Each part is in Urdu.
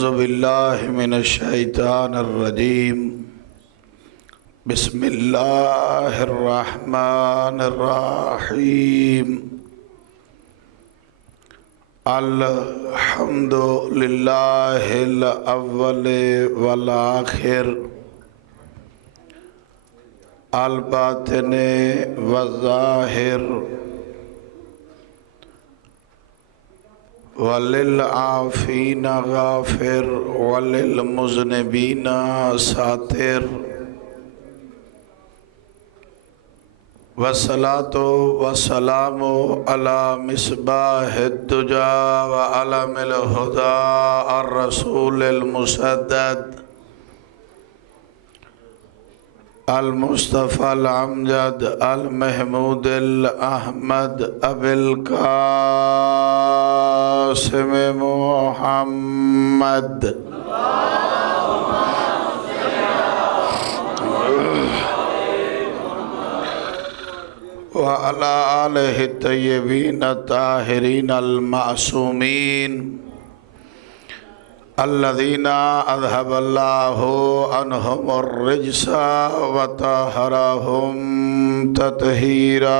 اعوذ باللہ من الشیطان الرجیم بسم اللہ الرحمن الرحیم الحمد للہ الاول والآخر الباطن والظاہر وللعافین غافر وللمذنبین ساتر والصلاة والسلام علی مصباح الدجا وعلم الہدى الرسول المسدد المصطفى الامجد المحمود الاحمد ابی القاسم محمد وعلى آلہ الطیبین الطاہرین المعصومین الذین اذهب اللہ عنہم الرجس وطہرہم تطہیرا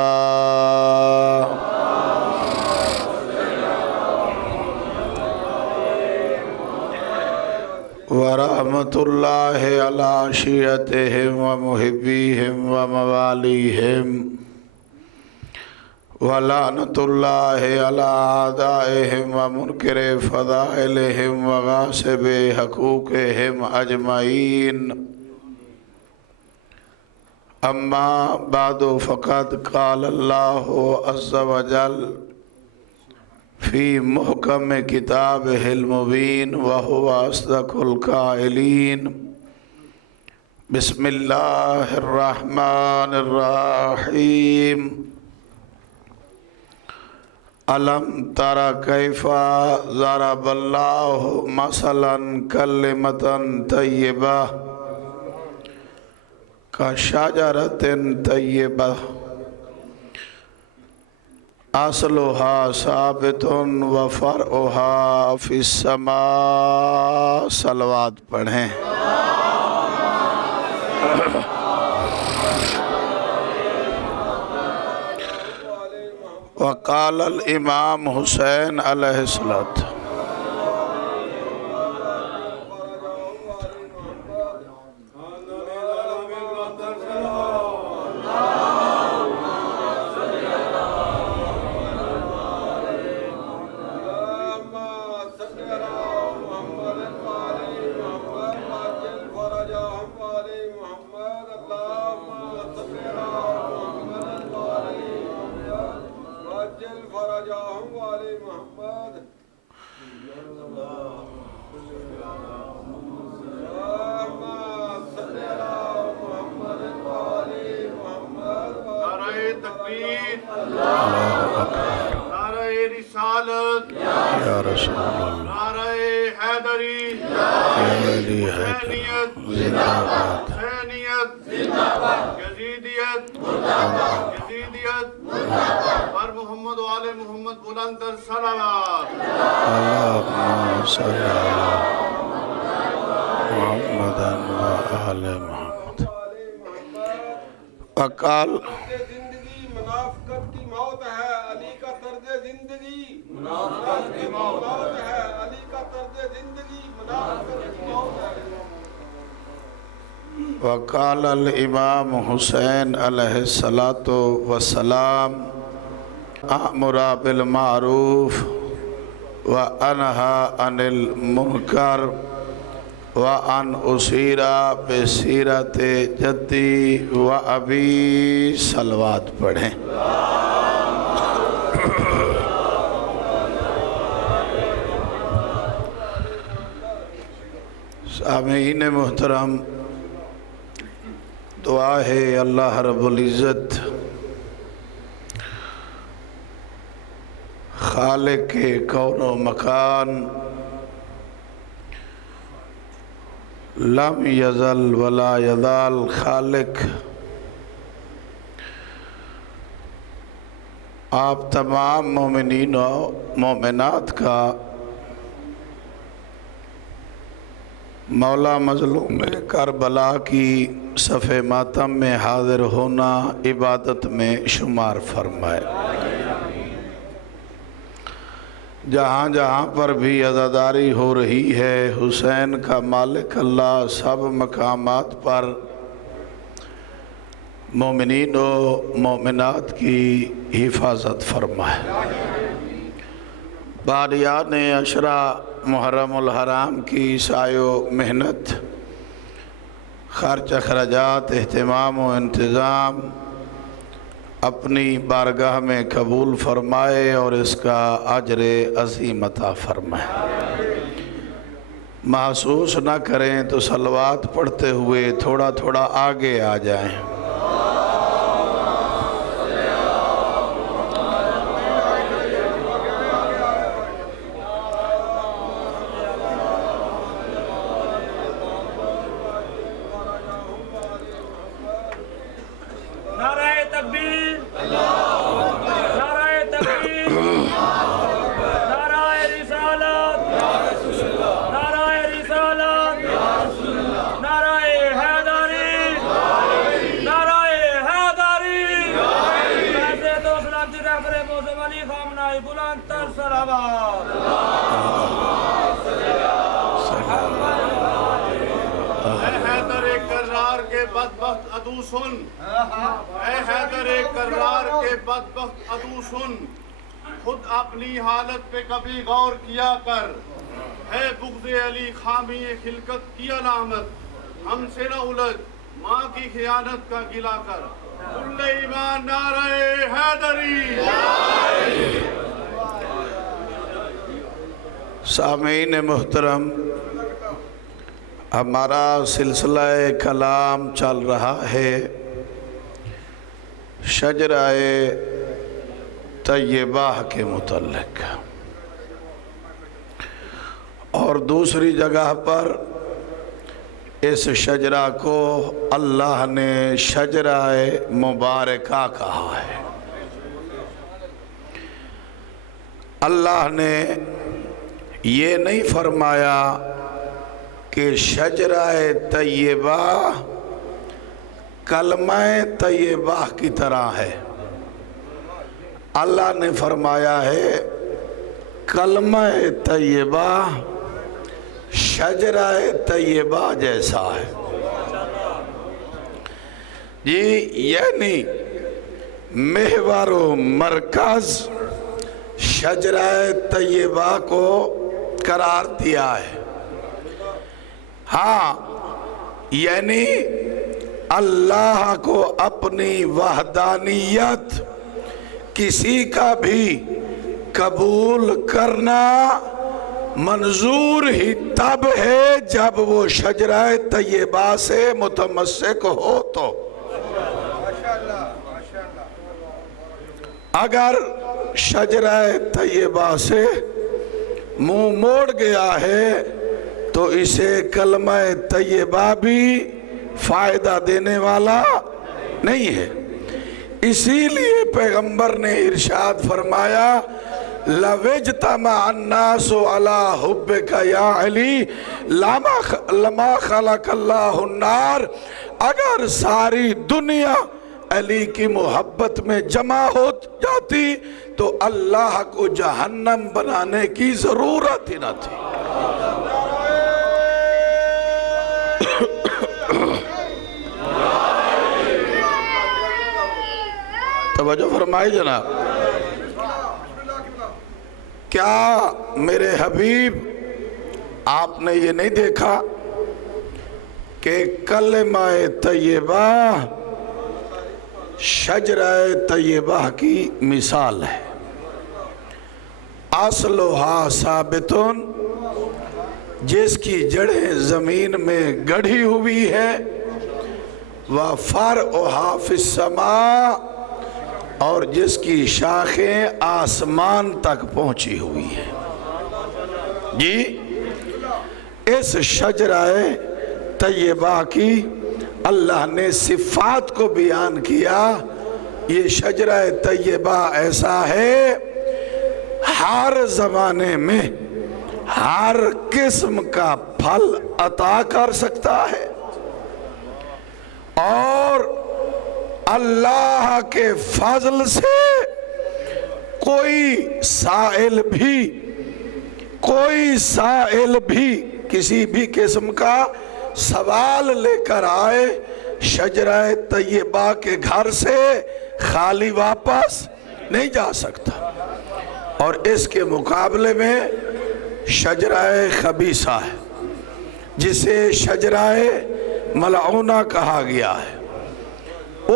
ورحمۃ اللہ علی شیعتہم ومحبیہم وموالیہم وَلَعْنَةُ اللَّهِ عَلَىٰ أَعْدَائِهِمْ وَمُنْكِرِ فَضَائِلِهِمْ وَغَاصِبِ حُقُوقِهِمْ أَجْمَعِينَ أَمَّا بَعْدُ فَقَدْ قَالَ اللَّهُ عَزَّ وَجَلَّ فِي مُحْكَمِ كِتَابِهِ الْمُبِينِ وَهُوَ أَصْدَقُ الْقَائِلِينَ بسم الله الرحمن الرحيم أَلَمْ تَرَ كَيْفَ ضَرَبَ اللَّهُ مَثَلًا كَلِمَةً طَيِّبَةً كَشَجَرَةٍ طَيِّبَةٍ أَصْلُهَا ثَابِتٌ وَفَرْعُهَا فِي السَّمَاءِ صلوات پڑھیں وقال الامام حسین علیہ الصلوۃ وقال زندگی منافقت کی موت ہے علی کا طرز زندگی منافقت کی موت ہے علی کا طرز زندگی منافقت کی موت ہے وقال الامام حسین علیہ الصلوۃ والسلام أأمر بالمعروف وأنهى عن المنکر وأن أسير بسيرة جدي وأبي صلوات پڑھیں سامعین محترم دعا ہے اللہ رب العزت خالق کون و مکان لم یزل ولا یزال خالق آپ تمام مومنین و مومنات کا مولا مظلوم کربلا کی صف ماتم میں حاضر ہونا عبادت میں شمار فرمائے۔ جہاں جہاں پر بھی عزاداری ہو رہی ہے، حسین کا مالک اللہ سب مقامات پر مومنین و مومنات کی حفاظت فرمائے۔ باریان عشرہ محرم الحرام کی سعی و محنت، خرچ اخراجات، اہتمام و انتظام اپنی بارگاہ میں قبول فرمائے اور اس کا اجر عظیم عطا فرمائے۔ محسوس نہ کریں تو صلوات پڑھتے ہوئے تھوڑا تھوڑا آگے آ جائیں۔ اے حیدر کرار کے بدبخت عدو سن، خود اپنی حالت پہ کبھی غور کیا کر۔ ہے بغض علی خامی خلقت کی علامت، ہم سے نہ الجھ ماں کی خیانت کا گلہ کر۔ کل ایمان نعرہ حیدری۔ سامعین محترم، ہمارا سلسلہ کلام چل رہا ہے شجرہ طیبہ کے متعلق، اور دوسری جگہ پر اس شجرہ کو اللہ نے شجرہ مبارکہ کہا ہے۔ اللہ نے یہ نہیں فرمایا کہ شجرہ طیبہ کلمہ طیبہ کی طرح ہے، اللہ نے فرمایا ہے کلمہ طیبہ شجرہ طیبہ جیسا ہے۔ جی یعنی محور و مرکز شجرہ طیبہ کو قرار دیا ہے۔ ہاں یعنی اللہ کو اپنی وحدانیت کسی کا بھی قبول کرنا منظور ہی تب ہے جب وہ شجرہ طیبہ سے متمسک ہو تو۔ اگر شجرہ طیبہ سے منہ موڑ گیا ہے تو اسے کلمہ طیبہ بھی فائدہ دینے والا نہیں ہے۔ اسی لیے پیغمبر نے ارشاد فرمایا لَوْ اجْتَمَعَ النَّاسُ عَلَىٰ حُبِّكَ يَا عَلِي لَمَا خَلَقَ اللَّهُ النَّارَ، اگر ساری دنیا علی کی محبت میں جمع ہو جاتی تو اللہ کو جہنم بنانے کی ضرورت ہی نہ تھی۔ توجہ فرمائی جناب۔ کیا میرے حبیب آپ نے یہ نہیں دیکھا کہ کلمہ طیبہ شجرہ طیبہ کی مثال ہے؟ اصلھا ثابتن، جس کی جڑیں زمین میں گڑھی ہوئی ہے، وفرعھا فی السماء، اور جس کی شاخیں آسمان تک پہنچی ہوئی ہیں۔ جی اس شجرہ طیبہ کی اللہ نے صفات کو بیان کیا۔ یہ شجرہ طیبہ ایسا ہے ہر زمانے میں ہر قسم کا پھل عطا کر سکتا ہے، اور اللہ کے فضل سے کوئی سائل بھی کسی بھی قسم کا سوال لے کر آئے، شجرہ طیبہ کے گھر سے خالی واپس نہیں جا سکتا۔ اور اس کے مقابلے میں شجرہ خبیثہ ہے، جسے شجرہ ملعونہ کہا گیا ہے،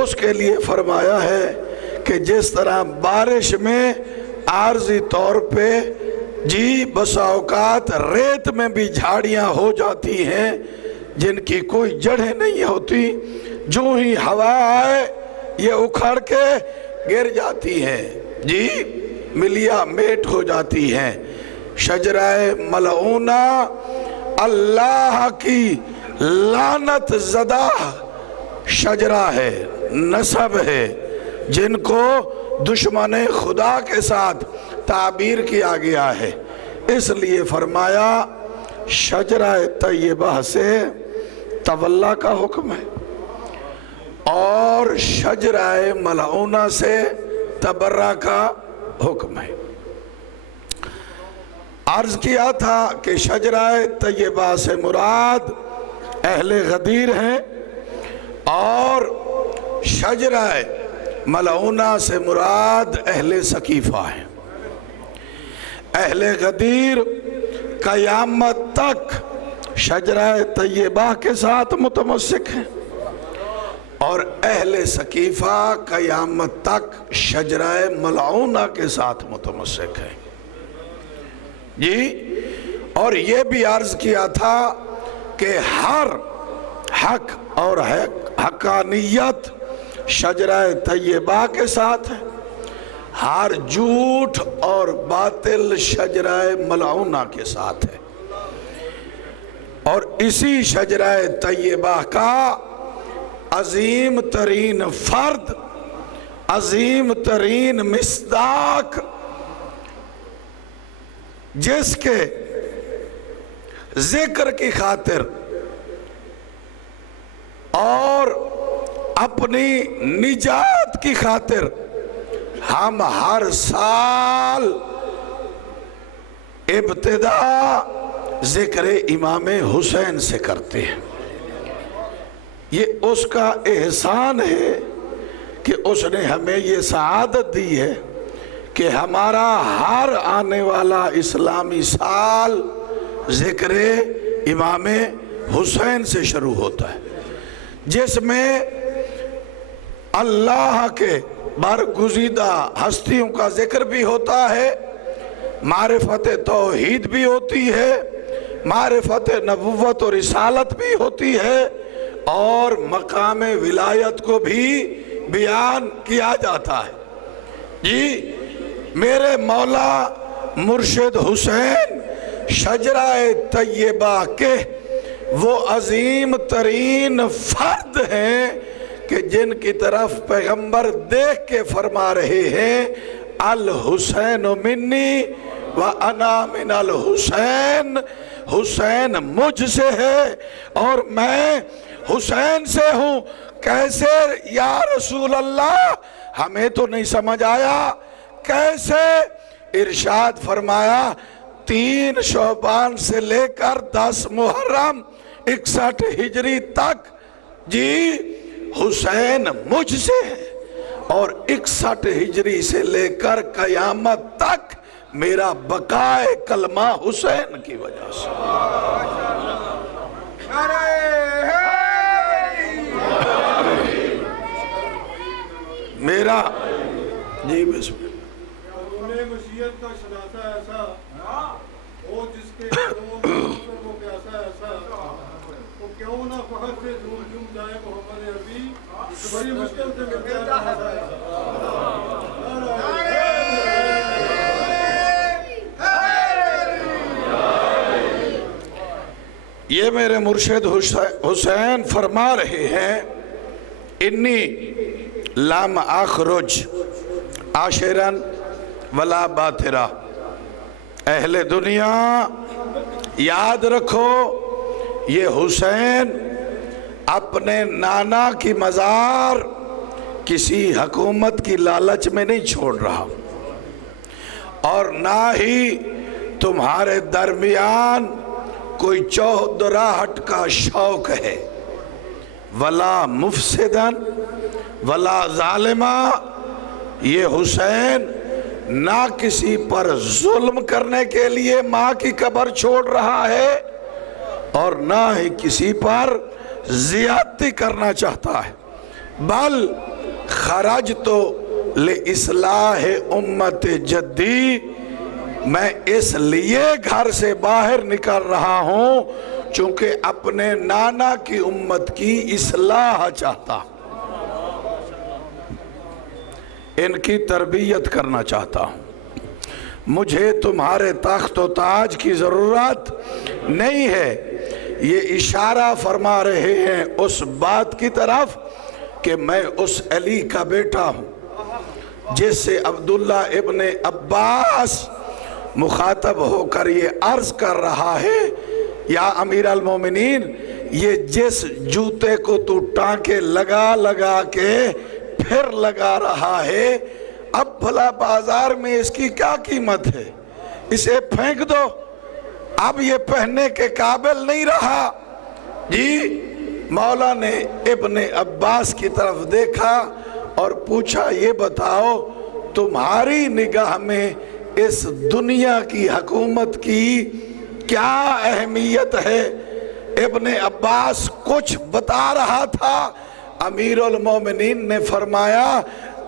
اس کے لیے فرمایا ہے کہ جس طرح بارش میں عارضی طور پہ بسا اوقات ریت میں بھی جھاڑیاں ہو جاتی ہیں جن کی کوئی جڑیں نہیں ہوتی، جو ہی ہوا آئے یہ اکھڑ کے گر جاتی ہیں، ملیا میٹ ہو جاتی ہیں۔ شجرہ ملعونہ اللہ کی لعنت زدہ شجرہ ہے، نسب ہے، جن کو دشمن خدا کے ساتھ تعبیر کیا گیا ہے۔ اس لیے فرمایا شجرہ طیبہ سے تولا کا حکم ہے، اور شجرہ ملعونہ سے تبرہ کا حکم ہے۔ عرض کیا تھا کہ شجرہ طیبہ سے مراد اہل غدیر ہیں، اور شجرہ ملعونہ سے مراد اہل سقیفہ ہیں۔ اہل غدیر قیامت تک شجرہ طیبہ کے ساتھ متمسک ہیں، اور اہل سقیفہ قیامت تک شجرہ ملعونہ کے ساتھ متمسک ہیں۔ اور یہ بھی عرض کیا تھا کہ ہر حق اور حقانیت شجرہ طیبہ کے ساتھ ہے، ہر جھوٹ اور باطل شجرہ ملعونہ کے ساتھ ہے۔ اور اسی شجرہ طیبہ کا عظیم ترین فرد، عظیم ترین مصداق، جس کے ذکر کی خاطر اور اپنی نجات کی خاطر ہم ہر سال ابتدا ذکر امام حسین سے کرتے ہیں۔ یہ اس کا احسان ہے کہ اس نے ہمیں یہ سعادت دی ہے کہ ہمارا ہر آنے والا اسلامی سال ذکر امام حسین سے شروع ہوتا ہے، جس میں اللہ کے برگزیدہ ہستیوں کا ذکر بھی ہوتا ہے، معرفت توحید بھی ہوتی ہے، معرفت نبوت و رسالت بھی ہوتی ہے، اور مقام ولایت کو بھی بیان کیا جاتا ہے۔ میرے مولا مرشد حسین شجرہ طیبہ کے وہ عظیم ترین فرد ہیں کہ جن کی طرف پیغمبر دیکھ کے فرما رہے ہیں الحسین منی وانا من الحسین، حسین مجھ سے ہے اور میں حسین سے ہوں۔ کیسے یا رسول اللہ؟ ہمیں تو نہیں سمجھ آیا کیسے؟ ارشاد فرمایا 3 شعبان سے لے کر 10 محرم 61 ہجری تک حسین مجھ سے ہے، اور 61 ہجری سے لے کر قیامت تک میرا بقائے کلمہ حسین کی وجہ سے۔ میرا بسم اللہ۔ انہیں مشیت کا شناسہ ایسا ہو جس کے وہ پیاسا ایسا، وہ کیوں نہ فخر سے جھوم جھوم جائے محمد عربی، بڑی مشکل سے ملتا ہے۔ یہ میرے مرشد حسین فرما رہے ہیں انی لم اخرج عاشرن ولا باطرا۔ اہل دنیا یاد رکھو یہ حسین اپنے نانا کی مزار کسی حکومت کی لالچ میں نہیں چھوڑ رہا، اور نہ ہی تمہارے درمیان کوئی چودراہٹ کا شوق ہے، ولا مفسدن ولا ظالمہ۔ یہ حسین نہ کسی پر ظلم کرنے کے لیے ماں کی قبر چھوڑ رہا ہے اور نہ ہی کسی پر زیادتی کرنا چاہتا ہے، بل خرجت لإصلاح امت جدی، میں اس لیے گھر سے باہر نکل رہا ہوں چونکہ اپنے نانا کی امت کی اصلاح چاہتا، ان کی تربیت کرنا چاہتا ہوں۔ مجھے تمہارے تخت و تاج کی ضرورت نہیں ہے۔ یہ اشارہ فرما رہے ہیں اس بات کی طرف کہ میں اس علی کا بیٹا ہوں جس سے عبداللہ ابن عباس مخاطب ہو کر یہ عرض کر رہا ہے، یا امیر المومنین، یہ جس جوتے کو تو ٹانکے لگا لگا کے پھر لگا رہا ہے، اب بھلا بازار میں اس کی کیا قیمت ہے؟ اسے پھینک دو، اب یہ پہننے کے قابل نہیں رہا۔ جی مولا نے ابن عباس کی طرف دیکھا اور پوچھا، یہ بتاؤ تمہاری نگاہ میں اس دنیا کی حکومت کی کیا اہمیت ہے؟ ابن عباس کچھ بتا رہا تھا، امیر المومنین نے فرمایا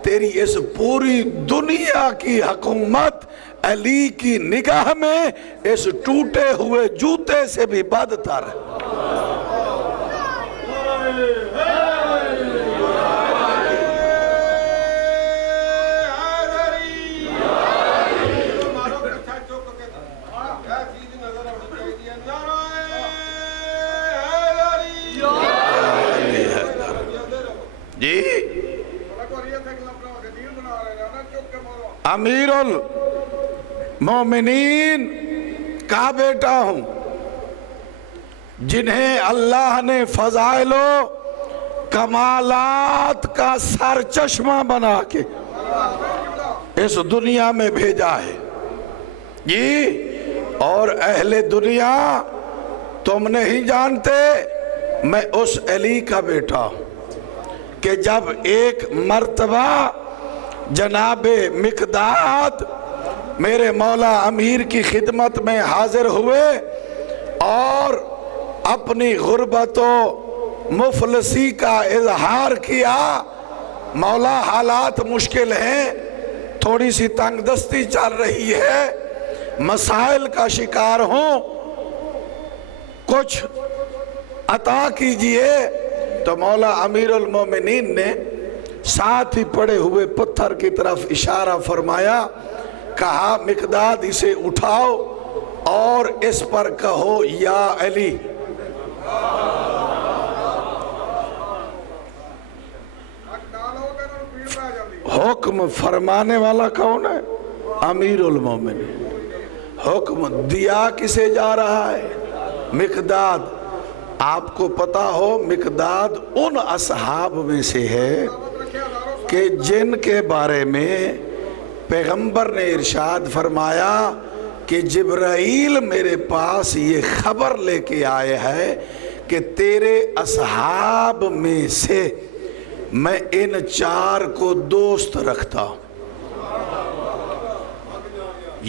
تیری اس پوری دنیا کی حکومت علی کی نگاہ میں اس ٹوٹے ہوئے جوتے سے بھی بدتر ہے۔ جی امیر المومنین کا بیٹا ہوں جنہیں اللہ نے فضائل و کمالات کا سرچشمہ بنا کے اس دنیا میں بھیجا ہے۔ جی اور اہل دنیا تم نہیں جانتے میں اس علی کا بیٹا ہوں کہ جب ایک مرتبہ جناب مقداد میرے مولا امیر کی خدمت میں حاضر ہوئے اور اپنی غربت و مفلسی کا اظہار کیا، مولا حالات مشکل ہیں، تھوڑی سی تنگ دستی چل رہی ہے، مسائل کا شکار ہوں، کچھ عطا کیجئے۔ تو مولا امیر المومنین نے ساتھ ہی پڑے ہوئے پتھر کی طرف اشارہ فرمایا، کہا مقداد اسے اٹھاؤ اور اس پر کہو یا علی۔ حکم فرمانے والا کون ہے؟ امیر المومنین۔ حکم دیا کسے جا رہا ہے؟ مقداد۔ آپ کو پتا ہو مقداد ان اصحاب میں سے ہے کہ جن کے بارے میں پیغمبر نے ارشاد فرمایا کہ جبرائیل میرے پاس یہ خبر لے کے آئے ہے کہ تیرے اصحاب میں سے میں ان چار کو دوست رکھتا ہوں۔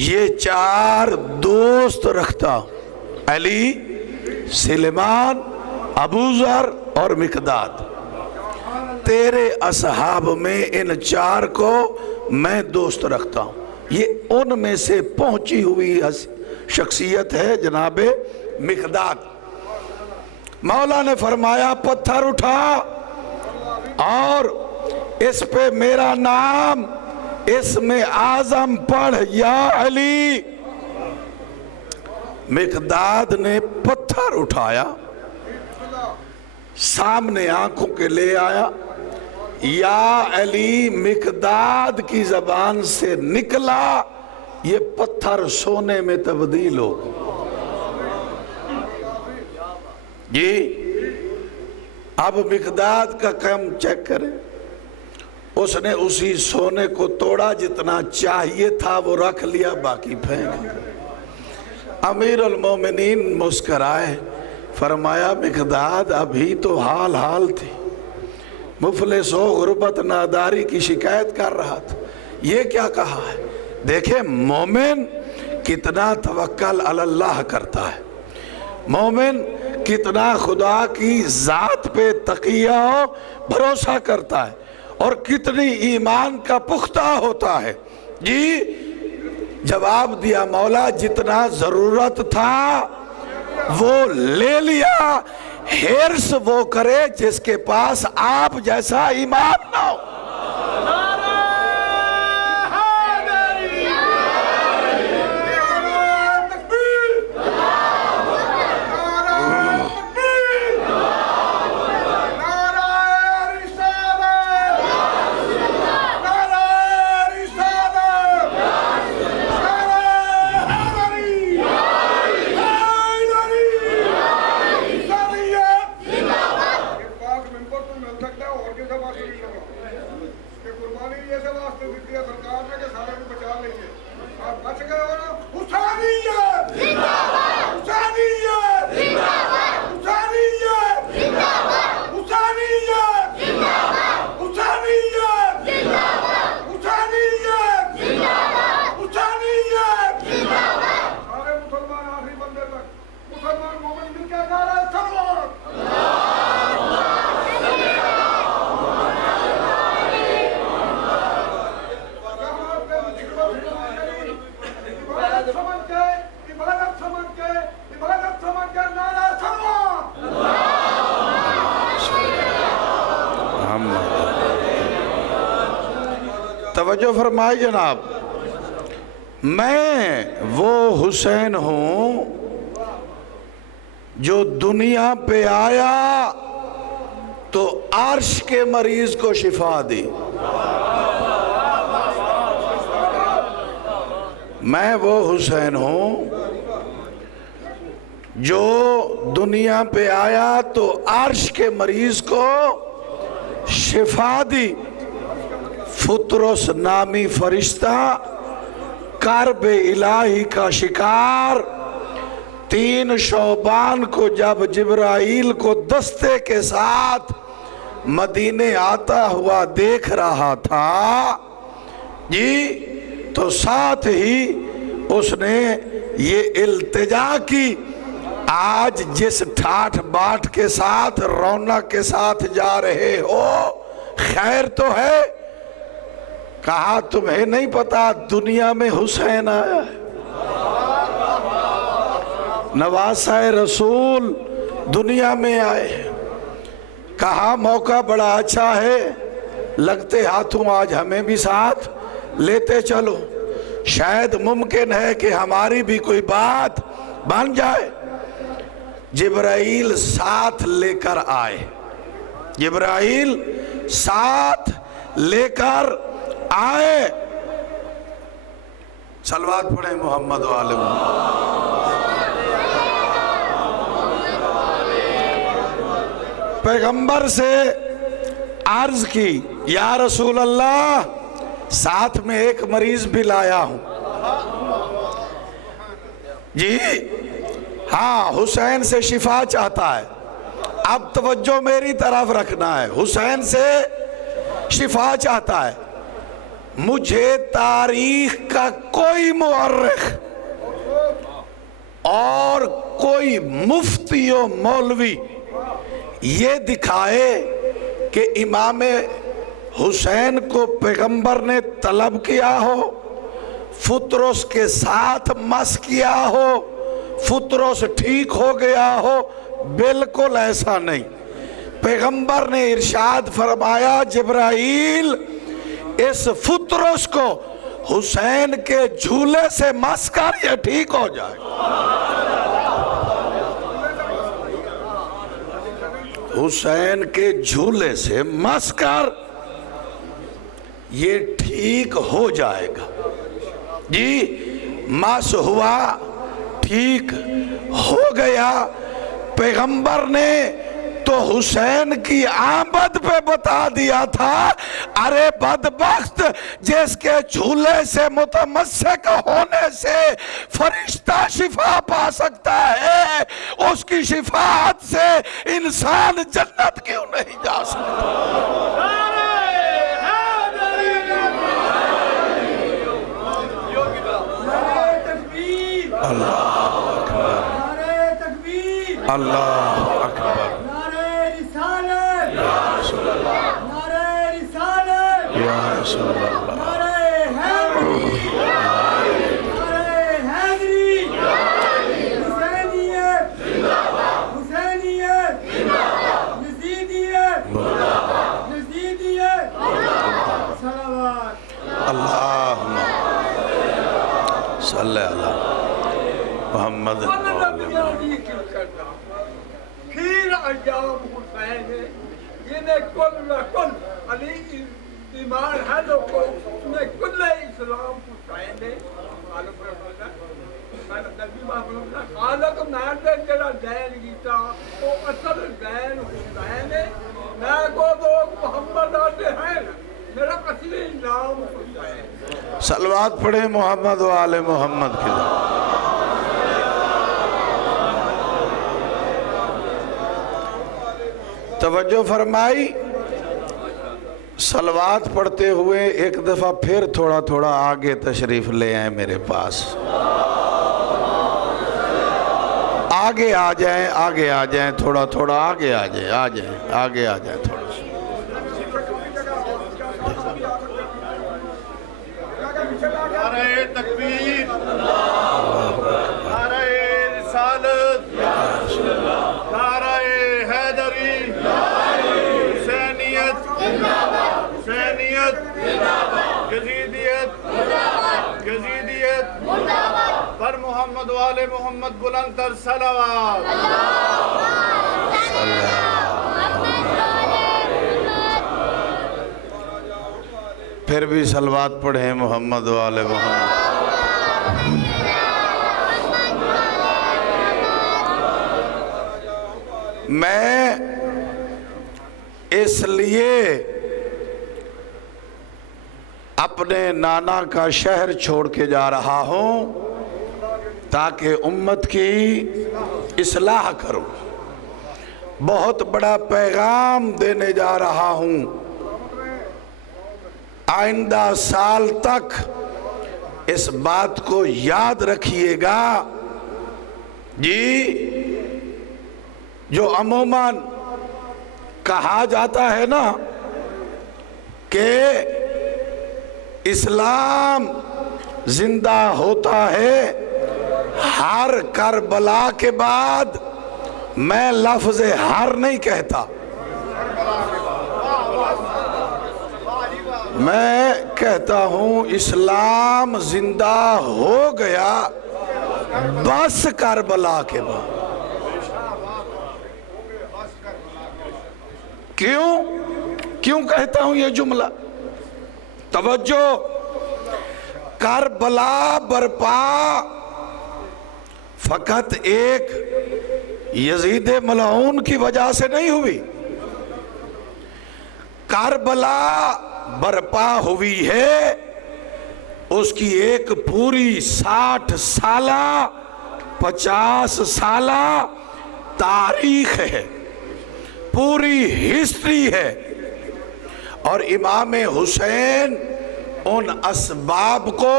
یہ چار دوست رکھتا ہوں، علی، سلیمان، ابو ذر اور مقداد۔ تیرے اصحاب میں ان چار کو میں دوست رکھتا ہوں۔ یہ ان میں سے پہنچی ہوئی شخصیت ہے جناب مقداد۔ مولا نے فرمایا پتھر اٹھا اور اس پہ میرا نام اسم اعظم پڑھ یا علی۔ مقداد نے پتھر اٹھایا، سامنے آنکھوں کے لے آیا، یا علی مقداد کی زبان سے نکلا، یہ پتھر سونے میں تبدیل ہو۔ جی اب مقداد کا کم چیک کریں، اس نے اسی سونے کو توڑا جتنا چاہیے تھا وہ رکھ لیا، باقی پھینک۔ امیر المومنین مسکرائے، فرمایا مقداد ابھی تو حال تھی، مفلس و غربت ناداری کی شکایت کر رہا تھا، یہ کیا کہا ہے؟ دیکھیں مومن کتنا توکل علی اللہ کرتا ہے، مومن کتنا خدا کی ذات پہ تقیہ و بھروسہ کرتا ہے، اور کتنی ایمان کا پختہ ہوتا ہے۔ جی جواب دیا، مولا جتنا ضرورت تھا وہ لے لیا، ہرس وہ کرے جس کے پاس آپ جیسا ایمان نہ ہو۔ توجہ فرمائے جناب، میں وہ حسین ہوں جو دنیا پہ آیا تو عرش کے مریض کو شفا دی، میں وہ حسین ہوں جو دنیا پہ آیا تو عرش کے مریض کو شفا دی۔ فطرس نامی فرشتہ کرب الہی کا شکار 3 شعبان کو جب جبرائیل کو دستے کے ساتھ مدینے آتا ہوا دیکھ رہا تھا جی، تو ساتھ ہی اس نے یہ التجا کی، آج جس ٹھاٹھ باٹھ کے ساتھ رونق کے ساتھ جا رہے ہو خیر تو ہے؟ کہا تمہیں نہیں پتا دنیا میں حسین آیا ہے، نواسہ رسول دنیا میں آئے ہیں۔ کہا موقع بڑا اچھا ہے، لگتے ہاتھوں آج ہمیں بھی ساتھ لیتے چلو، شاید ممکن ہے کہ ہماری بھی کوئی بات بن جائے۔ جبرائیل ساتھ لے کر آئے، جبرائیل ساتھ لے کر آئے۔ صلوات پڑھیں محمد و آل محمد۔ پیغمبر سے عرض کی، یا رسول اللہ ساتھ میں ایک مریض بھی لایا ہوں۔ جی ہاں، حسین سے شفا چاہتا ہے، اب توجہ میری طرف رکھنا ہے، حسین سے شفا چاہتا ہے۔ مجھے تاریخ کا کوئی مورخ اور کوئی مفتی و مولوی یہ دکھائے کہ امام حسین کو پیغمبر نے طلب کیا ہو، فطرس کے ساتھ مس کیا ہو، فطرس ٹھیک ہو گیا ہو، بالکل ایسا نہیں۔ پیغمبر نے ارشاد فرمایا، جبرائیل اس فطرس کو حسین کے جھولے سے مس کر یہ ٹھیک ہو جائے۔ حسین کے جھولے سے مس کر یہ ٹھیک ہو جائے گا۔ جی مس ہوا، ٹھیک ہو گیا، پیغمبر نے تو حسین کی آمد پہ بتا دیا تھا، ارے بدبخت، جس کے جھولے سے متمسک ہونے سے فرشتہ شفا پا سکتا ہے، اس کی شفاعت سے انسان جنت کیوں نہیں جا سکتا؟ اللہ اکبر، اللہ اکبر، یا رسول اللہ، یا رسول اللہ، اللہم صلی اللہ محمد پھر ایام حسین ہے، جنہیں کل علی ایمان ہے، انہیں کل اسلام حسین ہے۔ نبی محمد خالق مرد جڑا دین گیتا وہ اصل دین حسین ہے، میں کو لوگ محمد آتے ہیں، میرا اصلی نام حسین۔ صلوات پڑھیں محمد و آل محمد کی توجہ فرمائی۔ صلوات پڑھتے ہوئے ایک دفعہ پھر تھوڑا تھوڑا آگے تشریف لے آئیں میرے پاس، آگے آ جائیں، آگے آ جائیں، تھوڑا تھوڑا آگے آ جائیں، آگے آ جائیں تھوڑا سا۔ نعرہ تکبیر، نعرہ رسالت، نعرہ حیدری، حسینیت، حسینیت، یزیدیت، یزیدیت، پر محمد و آل محمد بلند تر صلوات۔ پھر بھی صلوات پڑھیں محمد و آل محمد۔ میں اس لیے اپنے نانا کا شہر چھوڑ کے جا رہا ہوں تاکہ امت کی اصلاح کروں، بہت بڑا پیغام دینے جا رہا ہوں۔ آئندہ سال تک اس بات کو یاد رکھیے گا جی، جو عموماً کہا جاتا ہے نا کہ اسلام زندہ ہوتا ہے ہر کربلا کے بعد، میں لفظ ہر نہیں کہتا، میں کہتا ہوں اسلام زندہ ہو گیا بس کربلا کے بعد۔ کیوں کہتا ہوں یہ جملہ؟ توجہ، کربلا برپا فقط ایک یزید ملعون کی وجہ سے نہیں ہوئی، کربلا برپا ہوئی ہے، اس کی ایک پوری 60 سالہ 50 سالہ تاریخ ہے، پوری ہسٹری ہے، اور امام حسین ان اسباب کو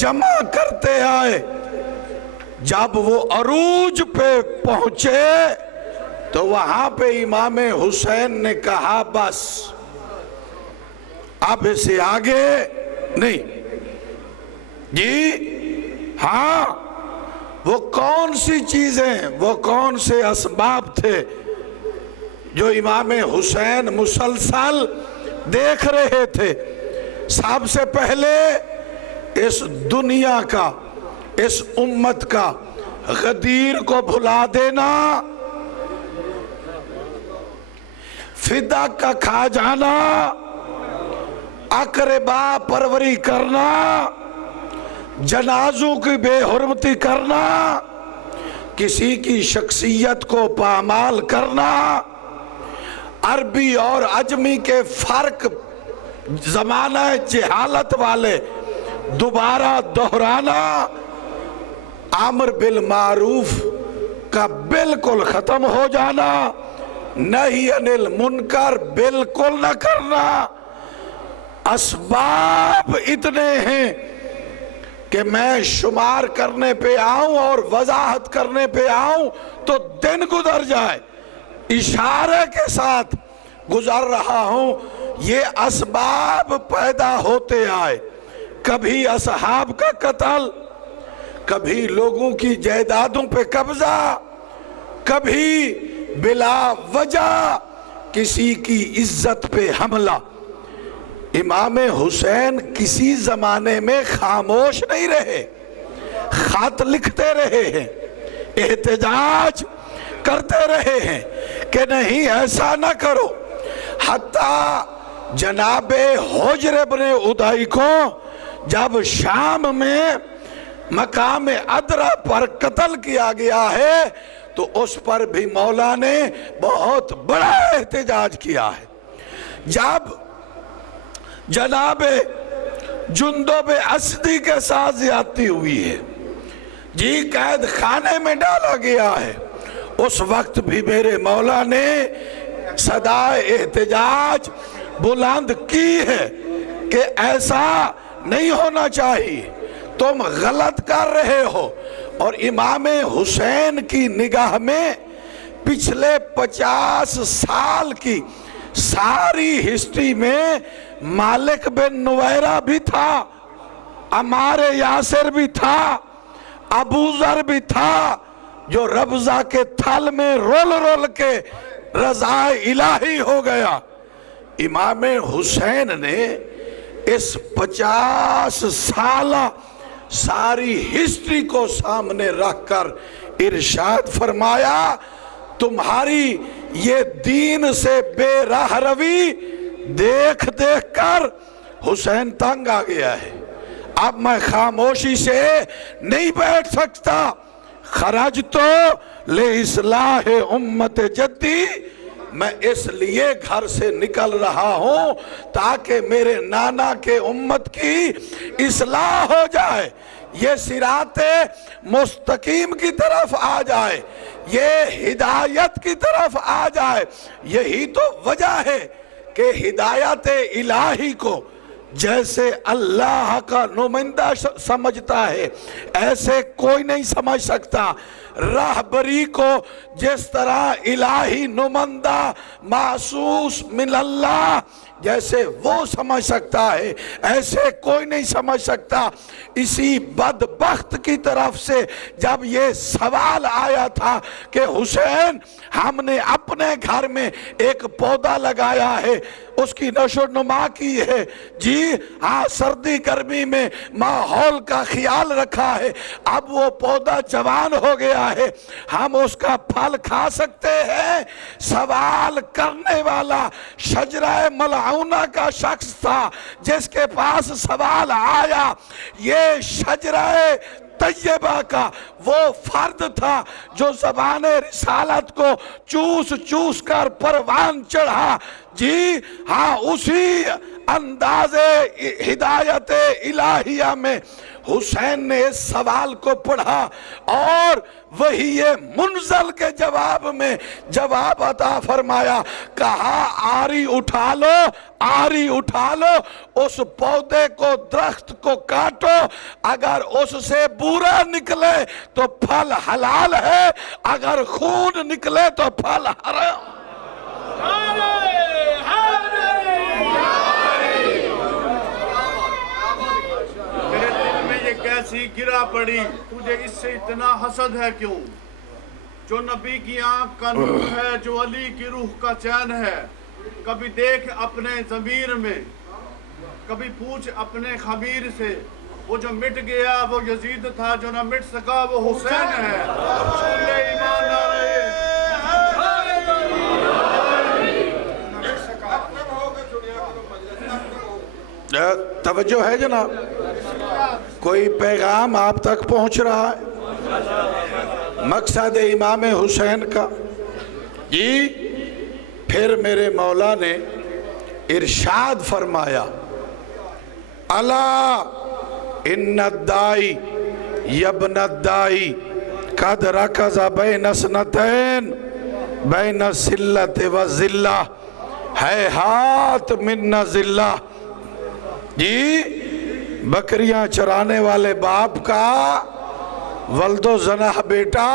جمع کرتے آئے۔ جب وہ عروج پہ پہنچے تو وہاں پہ امام حسین نے کہا بس اب اسے آگے نہیں جی۔ ہاں، وہ کون سی چیزیں، وہ کون سے اسباب تھے جو امام حسین مسلسل دیکھ رہے تھے؟ سب سے پہلے اس دنیا کا، اس امت کا غدیر کو بھلا دینا، فدا کا کھا جانا، اقربا پروری کرنا، جنازوں کی بے حرمتی کرنا، کسی کی شخصیت کو پامال کرنا، عربی اور عجمی کے فرق زمانہ جہالت والے دوبارہ دہرانا، امر بالمعروف کا بالکل ختم ہو جانا، نہی عن المنکر بالکل نہ کرنا۔ اسباب اتنے ہیں کہ میں شمار کرنے پہ آؤں اور وضاحت کرنے پہ آؤں تو دن گزر جائے، اشارے کے ساتھ گزر رہا ہوں۔ یہ اسباب پیدا ہوتے آئے، کبھی اصحاب کا قتل، کبھی لوگوں کی جائیدادوں پہ قبضہ، کبھی بلا وجہ کسی کی عزت پہ حملہ۔ امام حسین کسی زمانے میں خاموش نہیں رہے، خط لکھتے رہے ہیں، احتجاج کرتے رہے ہیں کہ نہیں ایسا نہ کرو۔ حتیٰ جناب حجر بن ادائی کو جب شام میں مقام ادرا پر قتل کیا گیا ہے تو اس پر بھی مولا نے بہت بڑا احتجاج کیا ہے۔ جب جناب جندب اسدی کے ساتھ زیادتی ہوئی ہے، جی قید خانے میں ڈالا گیا ہے، اس وقت بھی میرے مولا نے صدائے احتجاج بلند کی ہے کہ ایسا نہیں ہونا چاہیے، تم غلط کر رہے ہو۔ اور امام حسین کی نگاہ میں پچھلے 50 سال کی ساری ہسٹری میں مالک بن نویرہ بھی تھا، عمار یاسر بھی تھا، ابو ذر بھی تھا، جو ربضہ کے تھل میں رول رول کے رضا الہی ہو گیا۔ امام حسین نے اس 50 سالہ ساری ہسٹری کو سامنے رکھ کر ارشاد فرمایا، تمہاری یہ دین سے بے راہ روی دیکھ دیکھ کر حسین تنگ آ گیا ہے، اب میں خاموشی سے نہیں بیٹھ سکتا، خرجت لإصلاح امت جدی، میں اس لیے گھر سے نکل رہا ہوں تاکہ میرے نانا کے امت کی اصلاح ہو جائے، یہ صراط مستقیم کی طرف آ جائے، یہ ہدایت کی طرف آ جائے۔ یہی تو وجہ ہے کہ ہدایت الہی کو جیسے اللہ کا نمائندہ سمجھتا ہے ایسے کوئی نہیں سمجھ سکتا، راہبری کو جس طرح الہی نمائندہ محسوس من اللہ جیسے وہ سمجھ سکتا ہے ایسے کوئی نہیں سمجھ سکتا۔ اسی بدبخت کی طرف سے جب یہ سوال آیا تھا کہ حسین ہم نے اپنے گھر میں ایک پودا لگایا ہے، اس کی نشو و نما کی ہے، جی ہاں سردی گرمی میں ماحول کا خیال رکھا ہے، اب وہ پودا جوان ہو گیا ہے، ہم اس کا پھل کھا سکتے ہیں۔ سوال کرنے والا شجرہ ملعونہ کا شخص تھا جس کے پاس سوال آیا، یہ شجرہ طیبہ کا وہ فرد تھا جو زبان رسالت کو چوس چوس کر پروان چڑھا، جی ہاں اسی انداز ہدایت الہیہ میں حسین نے اس سوال کو پڑھا اور وہی منزل کے جواب میں جواب عطا فرمایا، کہا آری اٹھا لو، آری اٹھا لو، اس پودے کو درخت کو کاٹو، اگر اس سے بورا نکلے تو پھل حلال ہے، اگر خون نکلے تو پھل حرام۔ میرے دل میں یہ کیسی گرا پڑی، تجھے اس سے اتنا حسد ہے کیوں؟ جو نبی کی آنکھ کا نور ہے، جو علی کی روح کا چین ہے، کبھی دیکھ اپنے ضمیر میں، کبھی پوچھ اپنے خبیر سے، وہ جو مٹ گیا وہ یزید تھا، جو نہ مٹ سکا وہ حسین ہے۔ رسول ایمان آ رہے ہیں۔ توجہ ہے جناب، کوئی پیغام آپ تک پہنچ رہا ہے؟ مقصد امام حسین کا جی پھر میرے مولا نے ارشاد فرمایا الا ان الدائی یبن الدائی قد رکز بین اسنتین بین الذلت والذلہ ہیہات من ذلہ جی بکریاں چرانے والے باپ کا ولد و زناح بیٹا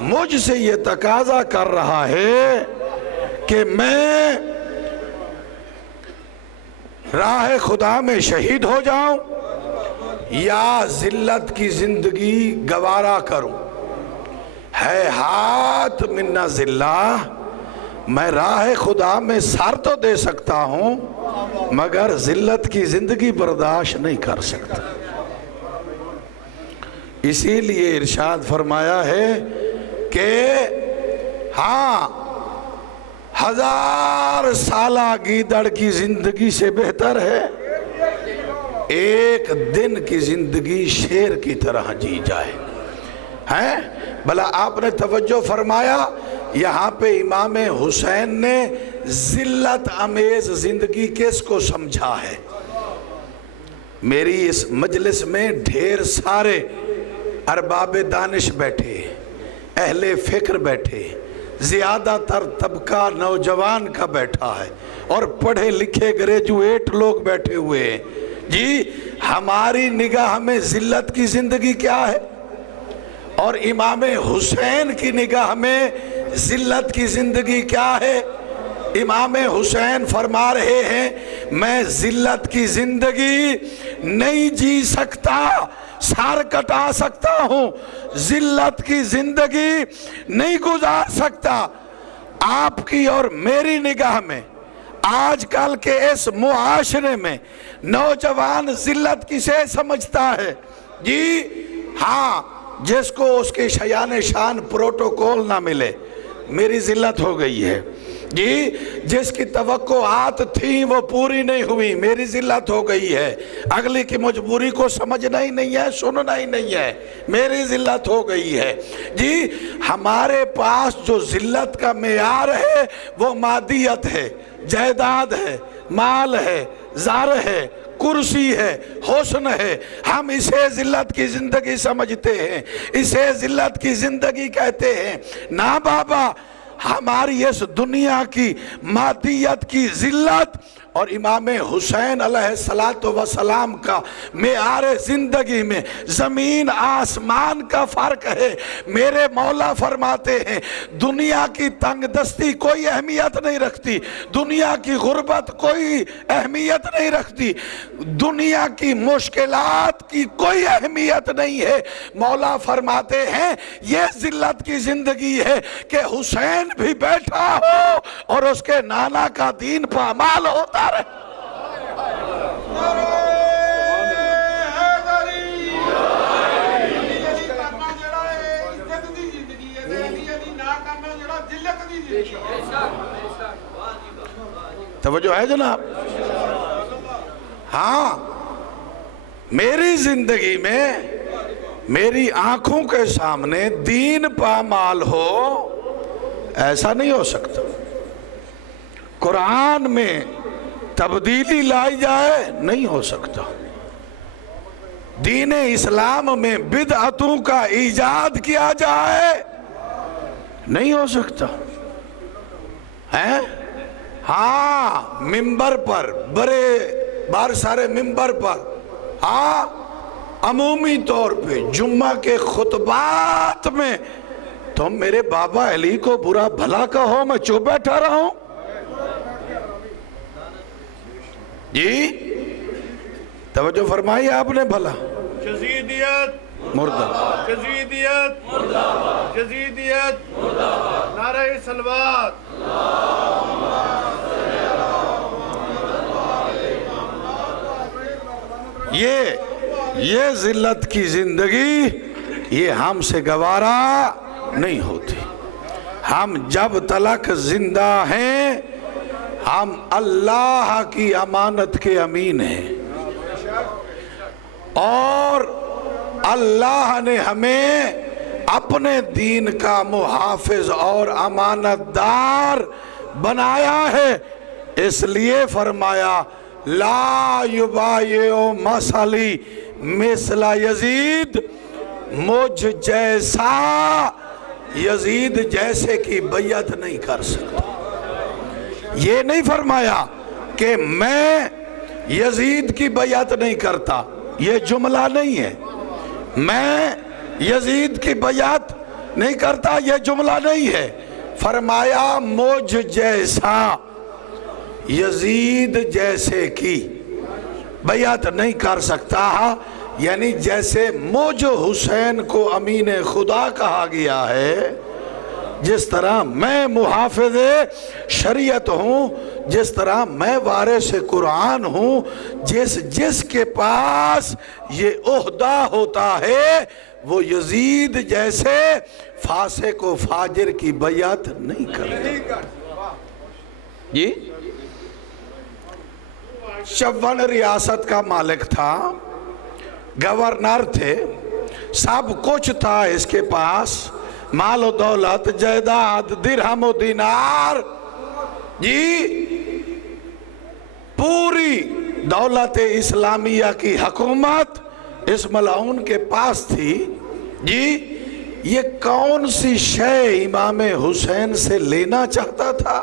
مجھ سے یہ تقاضا کر رہا ہے کہ میں راہ خدا میں شہید ہو جاؤں یا ذلت کی زندگی گوارا کروں ہیہات من ذلہ میں راہ خدا میں سر تو دے سکتا ہوں مگر ذلت کی زندگی برداشت نہیں کر سکتا اسی لیے ارشاد فرمایا ہے کہ ہاں 1000 سالہ گیدڑ کی زندگی سے بہتر ہے ایک دن کی زندگی شیر کی طرح جی جائے ہیں بھلا آپ نے توجہ فرمایا یہاں پہ امام حسین نے ذلت امیز زندگی کس کو سمجھا ہے میری اس مجلس میں ڈھیر سارے ارباب دانش بیٹھے اہل فکر بیٹھے زیادہ تر طبقہ نوجوان کا بیٹھا ہے اور پڑھے لکھے گریجویٹ لوگ بیٹھے ہوئے ہیں جی ہماری نگاہ میں ذلت کی زندگی کیا ہے اور امام حسین کی نگاہ میں ذلت کی زندگی کیا ہے امام حسین فرما رہے ہیں میں ذلت کی زندگی نہیں جی سکتا سر کٹا سکتا ہوں ذلت کی زندگی نہیں گزار سکتا آپ کی اور میری نگاہ میں آج کل کے اس معاشرے میں نوجوان ذلت کسے سمجھتا ہے جی ہاں جس کو اس کے شیان شان پروٹوکول نہ ملے میری ذلت ہو گئی ہے جی جس کی توقعات تھیں وہ پوری نہیں ہوئی میری ذلت ہو گئی ہے اگلی کی مجبوری کو سمجھنا ہی نہیں ہے سننا ہی نہیں ہے میری ذلت ہو گئی ہے جی ہمارے پاس جو ذلت کا معیار ہے وہ مادیت ہے جائیداد ہے مال ہے زر ہے کرسی ہے حسن ہے ہم اسے ذلت کی زندگی سمجھتے ہیں اسے ذلت کی زندگی کہتے ہیں نا بابا ہماری اس دنیا کی مادیت کی ذلت اور امام حسین علیہ السلام کا معیار زندگی میں زمین آسمان کا فرق ہے میرے مولا فرماتے ہیں دنیا کی تنگ دستی کوئی اہمیت نہیں رکھتی دنیا کی غربت کوئی اہمیت نہیں رکھتی دنیا کی مشکلات کی کوئی اہمیت نہیں ہے مولا فرماتے ہیں یہ ذلت کی زندگی ہے کہ حسین بھی بیٹھا ہو اور اس کے نانا کا دین پامال ہوتا توجہ ہے جناب ہاں میری زندگی میں میری آنکھوں کے سامنے دین پامال ہو ایسا نہیں ہو سکتا قرآن میں تبدیلی لائی جائے نہیں ہو سکتا دین اسلام میں بدعتوں کا ایجاد کیا جائے نہیں ہو سکتا ہے ہاں ممبر پر بڑے سارے ممبر پر ہاں عمومی طور پہ جمعہ کے خطبات میں تم میرے بابا علی کو برا بھلا کہو میں چپ بیٹھا رہا ہوں جی توجہ فرمائی آپ نے بھلا جزیدیت مردہ جزیدیت جزیدیت نعرہ صلوات یہ ذلت کی زندگی یہ ہم سے گوارا نہیں ہوتی ہم جب تلک زندہ ہیں ہم اللہ کی امانت کے امین ہیں اور اللہ نے ہمیں اپنے دین کا محافظ اور امانتدار بنایا ہے، اس لیے فرمایا لا یبایع مثلی مثل یزید، مجھ جیسا یزید جیسے کی بیعت نہیں کر سکتا۔ یہ نہیں فرمایا کہ میں یزید کی بیعت نہیں کرتا، یہ جملہ نہیں ہے۔ میں یزید کی بیعت نہیں کرتا، یہ جملہ نہیں ہے۔ فرمایا مجھ جیسا یزید جیسے کی بیعت نہیں کر سکتا، یعنی جیسے مجھ حسین کو امین خدا کہا گیا ہے، جس طرح میں محافظ شریعت ہوں، جس طرح میں وارث قرآن ہوں، جس کے پاس یہ عہدہ ہوتا ہے وہ یزید جیسے فاسق و فاجر کی بیعت نہیں کرتا۔ جی 54 ریاست کا مالک تھا، گورنر تھے، سب کچھ تھا اس کے پاس، مال و دولت، جائیداد، درہم و دینار، جی پوری دولت اسلامیہ کی حکومت اس ملعون کے پاس تھی۔ جی یہ کون سی شے امام حسین سے لینا چاہتا تھا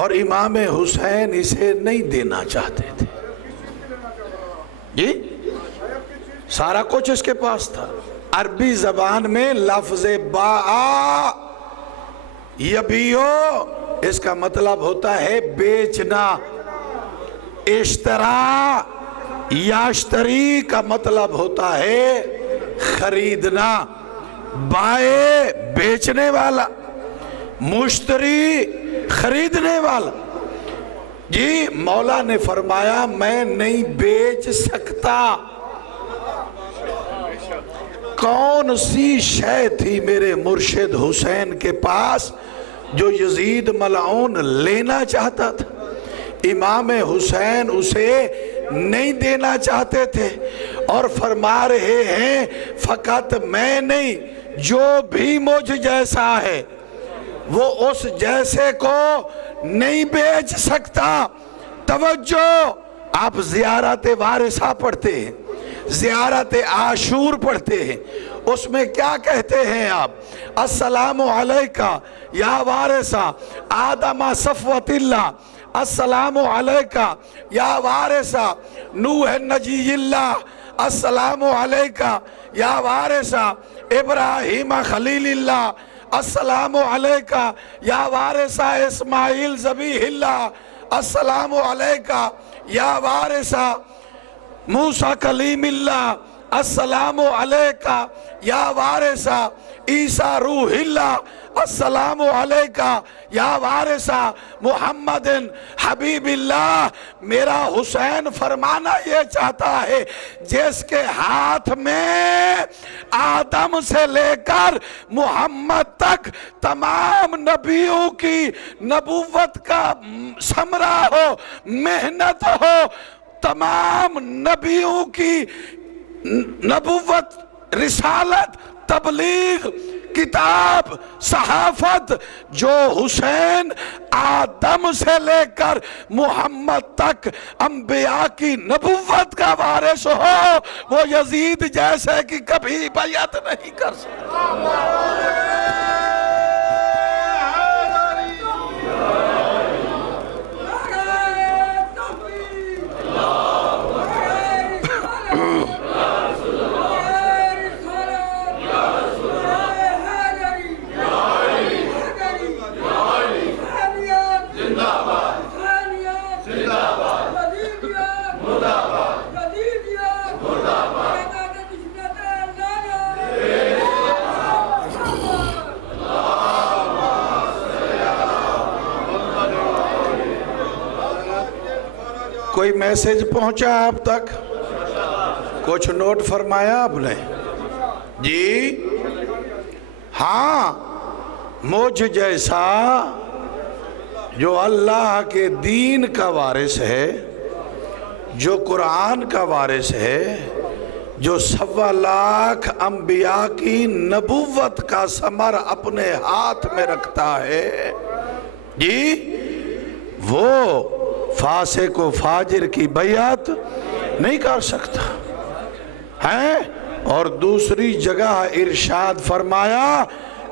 اور امام حسین اسے نہیں دینا چاہتے تھے؟ جی سارا کچھ اس کے پاس تھا۔ عربی زبان میں لفظ باع یبیع اس کا مطلب ہوتا ہے بیچنا، اشترا یاشتری کا مطلب ہوتا ہے خریدنا، بائے بیچنے والا، مشتری خریدنے والا۔ جی مولا نے فرمایا میں نہیں بیچ سکتا۔ کون سی شے تھی میرے مرشد حسین کے پاس جو یزید ملعون لینا چاہتا تھا؟ امام حسین اسے نہیں دینا چاہتے تھے، اور فرما رہے ہیں فقط میں نہیں، جو بھی مجھ جیسا ہے وہ اس جیسے کو نہیں بیچ سکتا۔ توجہ، آپ زیارت وارثہ پڑھتے ہیں، زیارت عاشور پڑھتے ہیں، اس میں کیا کہتے ہیں آپ؟ السلام علیکہ یا وارثہ آدم صفوت اللہ، السلام علیکہ یا وارثہ نوح نجی اللہ، السلام علیکہ یا وارثہ ابراہیم خلیل اللہ، السلام علیکہ یا وارثہ اسماعیل ذبیح اللہ، السلام علیکہ یا وارثہ موسیٰ کلیم اللہ، السلام علیکہ یا وارثہ عیسیٰ روح اللہ، السلام علیکہ یا وارثہ محمد حبیب اللہ۔ میرا حسین فرمانا یہ چاہتا ہے جس کے ہاتھ میں آدم سے لے کر محمد تک تمام نبیوں کی نبوت کا ثمرہ ہو، محنت ہو، تمام نبیوں کی نبوت، رسالت، تبلیغ، کتاب، صحافت، جو حسین آدم سے لے کر محمد تک انبیاء کی نبوت کا وارث ہو، وہ یزید جیسے کی کبھی بیعت نہیں کر سکتا۔ کوئی میسج پہنچا آپ تک؟ کچھ نوٹ فرمایا آپ نے؟ جی ہاں، مجھ جیسا جو اللہ کے دین کا وارث ہے، جو قرآن کا وارث ہے، جو 1.25 لاکھ انبیاء کی نبوت کا ثمر اپنے ہاتھ میں رکھتا ہے جی، وہ فاسق و فاجر کی بیعت نہیں کر سکتا ہے۔ اور دوسری جگہ ارشاد فرمایا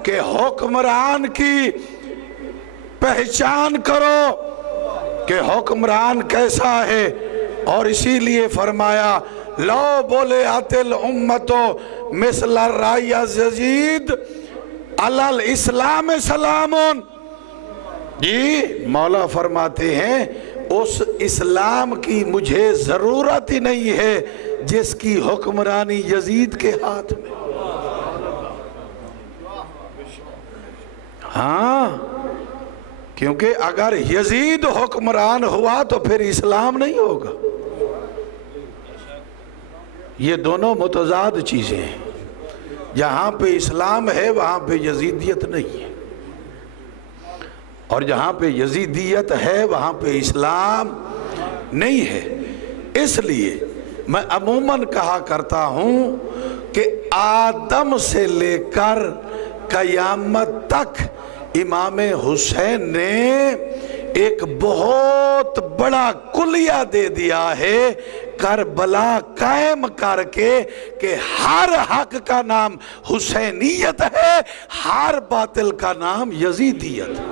کہ حکمران کی پہچان کرو کہ حکمران کیسا ہے، اور اسی لیے فرمایا لو بولے اتل امتو مثل الرای یزید علی الاسلام سلامون۔ جی مولا فرماتے ہیں اس اسلام کی مجھے ضرورت ہی نہیں ہے جس کی حکمرانی یزید کے ہاتھ میں۔ ہاں، کیونکہ اگر یزید حکمران ہوا تو پھر اسلام نہیں ہوگا۔ یہ دونوں متضاد چیزیں ہیں، جہاں پہ اسلام ہے وہاں پہ یزیدیت نہیں ہے، اور جہاں پہ یزیدیت ہے وہاں پہ اسلام نہیں ہے۔ اس لیے میں عموماً کہا کرتا ہوں کہ آدم سے لے کر قیامت تک امام حسین نے ایک بہت بڑا کلیہ دے دیا ہے کربلا قائم کر کے کہ ہر حق کا نام حسینیت ہے، ہر باطل کا نام یزیدیت ہے۔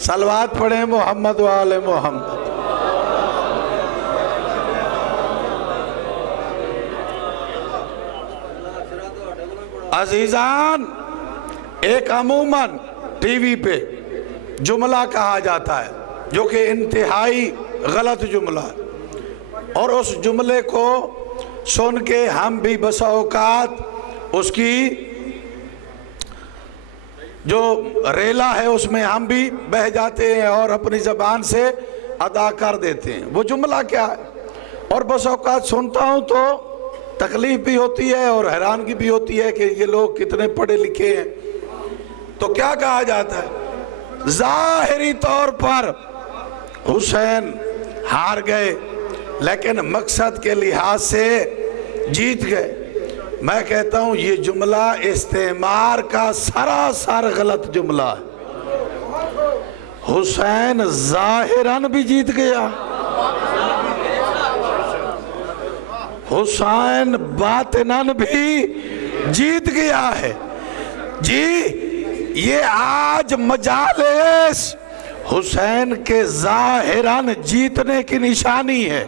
صلوات پڑھیں محمد و آل محمد۔ عزیزان، ایک عموماً ٹی وی پہ جملہ کہا جاتا ہے جو کہ انتہائی غلط جملہ ہے، اور اس جملے کو سن کے ہم بھی بسا اوقات اس کی جو ریلا ہے اس میں ہم بھی بہہ جاتے ہیں اور اپنی زبان سے ادا کر دیتے ہیں۔ وہ جملہ کیا ہے؟ اور بس اوقات سنتا ہوں تو تکلیف بھی ہوتی ہے اور حیرانگی بھی ہوتی ہے کہ یہ لوگ کتنے پڑھے لکھے ہیں۔ تو کیا کہا جاتا ہے؟ ظاہری طور پر حسین ہار گئے لیکن مقصد کے لحاظ سے جیت گئے۔ میں کہتا ہوں یہ جملہ استعمار کا سراسر غلط جملہ ہے۔ حسین ظاہراً بھی جیت گیا، حسین باطناً بھی جیت گیا ہے۔ جی یہ آج مجالس حسین کے ظاہراً جیتنے کی نشانی ہے۔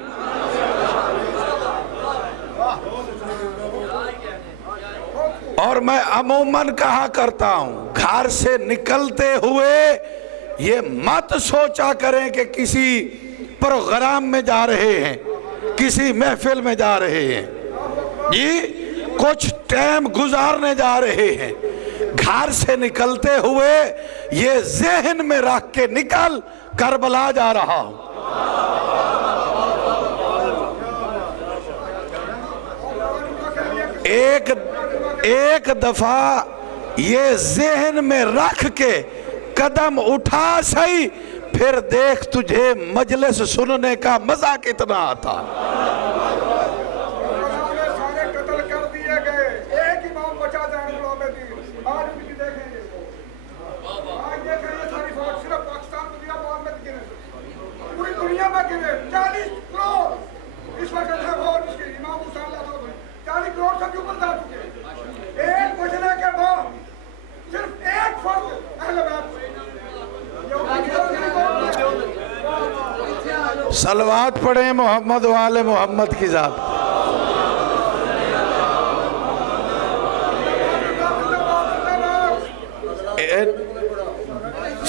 اور میں عموماً کہا کرتا ہوں گھر سے نکلتے ہوئے یہ مت سوچا کریں کہ کسی پروگرام میں جا رہے ہیں، کسی محفل میں جا رہے ہیں، جی کچھ ٹائم گزارنے جا رہے ہیں۔ گھر سے نکلتے ہوئے یہ ذہن میں رکھ کے نکل کربلا جا رہا ہوں۔ ایک دفعہ یہ ذہن میں رکھ کے قدم اٹھا صحیح، پھر دیکھ تجھے مجلس سننے کا مزہ کتنا آتا۔ سارے قتل کر دیے گئے، ایک امام بچا جائے غلام دین۔ آج ان کی دیکھیں گے، آج دیکھیں یہ ساری فوج صرف پاکستان دنیا بہت میں گنے، پوری دنیا میں گنے 40 کروڑ اس وقت ہے فوج اس کی امام حسین اللہ صاحب 40 کروڑ سے بھی اوپر جا چکے ہیں۔ ایک بجنے کے بعد صرف ایک فرد اہل بیت صلوات پڑھیں محمد و آل محمد کی ذات۔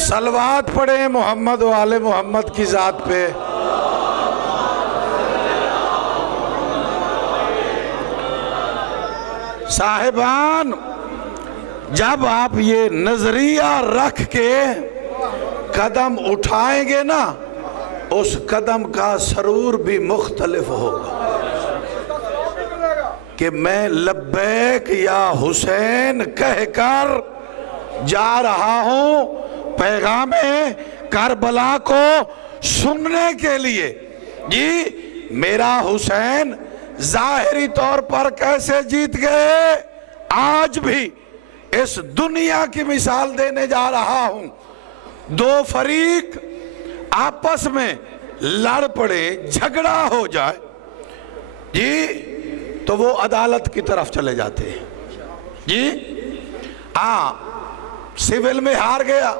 صلوات پڑھیں محمد و آل محمد کی ذات پہ۔ صاحبان، جب آپ یہ نظریہ رکھ کے قدم اٹھائیں گے نا، اس قدم کا سرور بھی مختلف ہوگا۔ کہ میں لبیک یا حسین کہہ کر جا رہا ہوں پیغام کربلا کو سننے کے لیے. جی میرا حسین ظاہری طور پر کیسے جیت گئے آج بھی اس دنیا کی مثال دینے جا رہا ہوں. دو فریق آپس میں لڑ پڑے, جھگڑا ہو جائے جی تو وہ عدالت کی طرف چلے جاتے ہیں. جی سول میں ہار گیا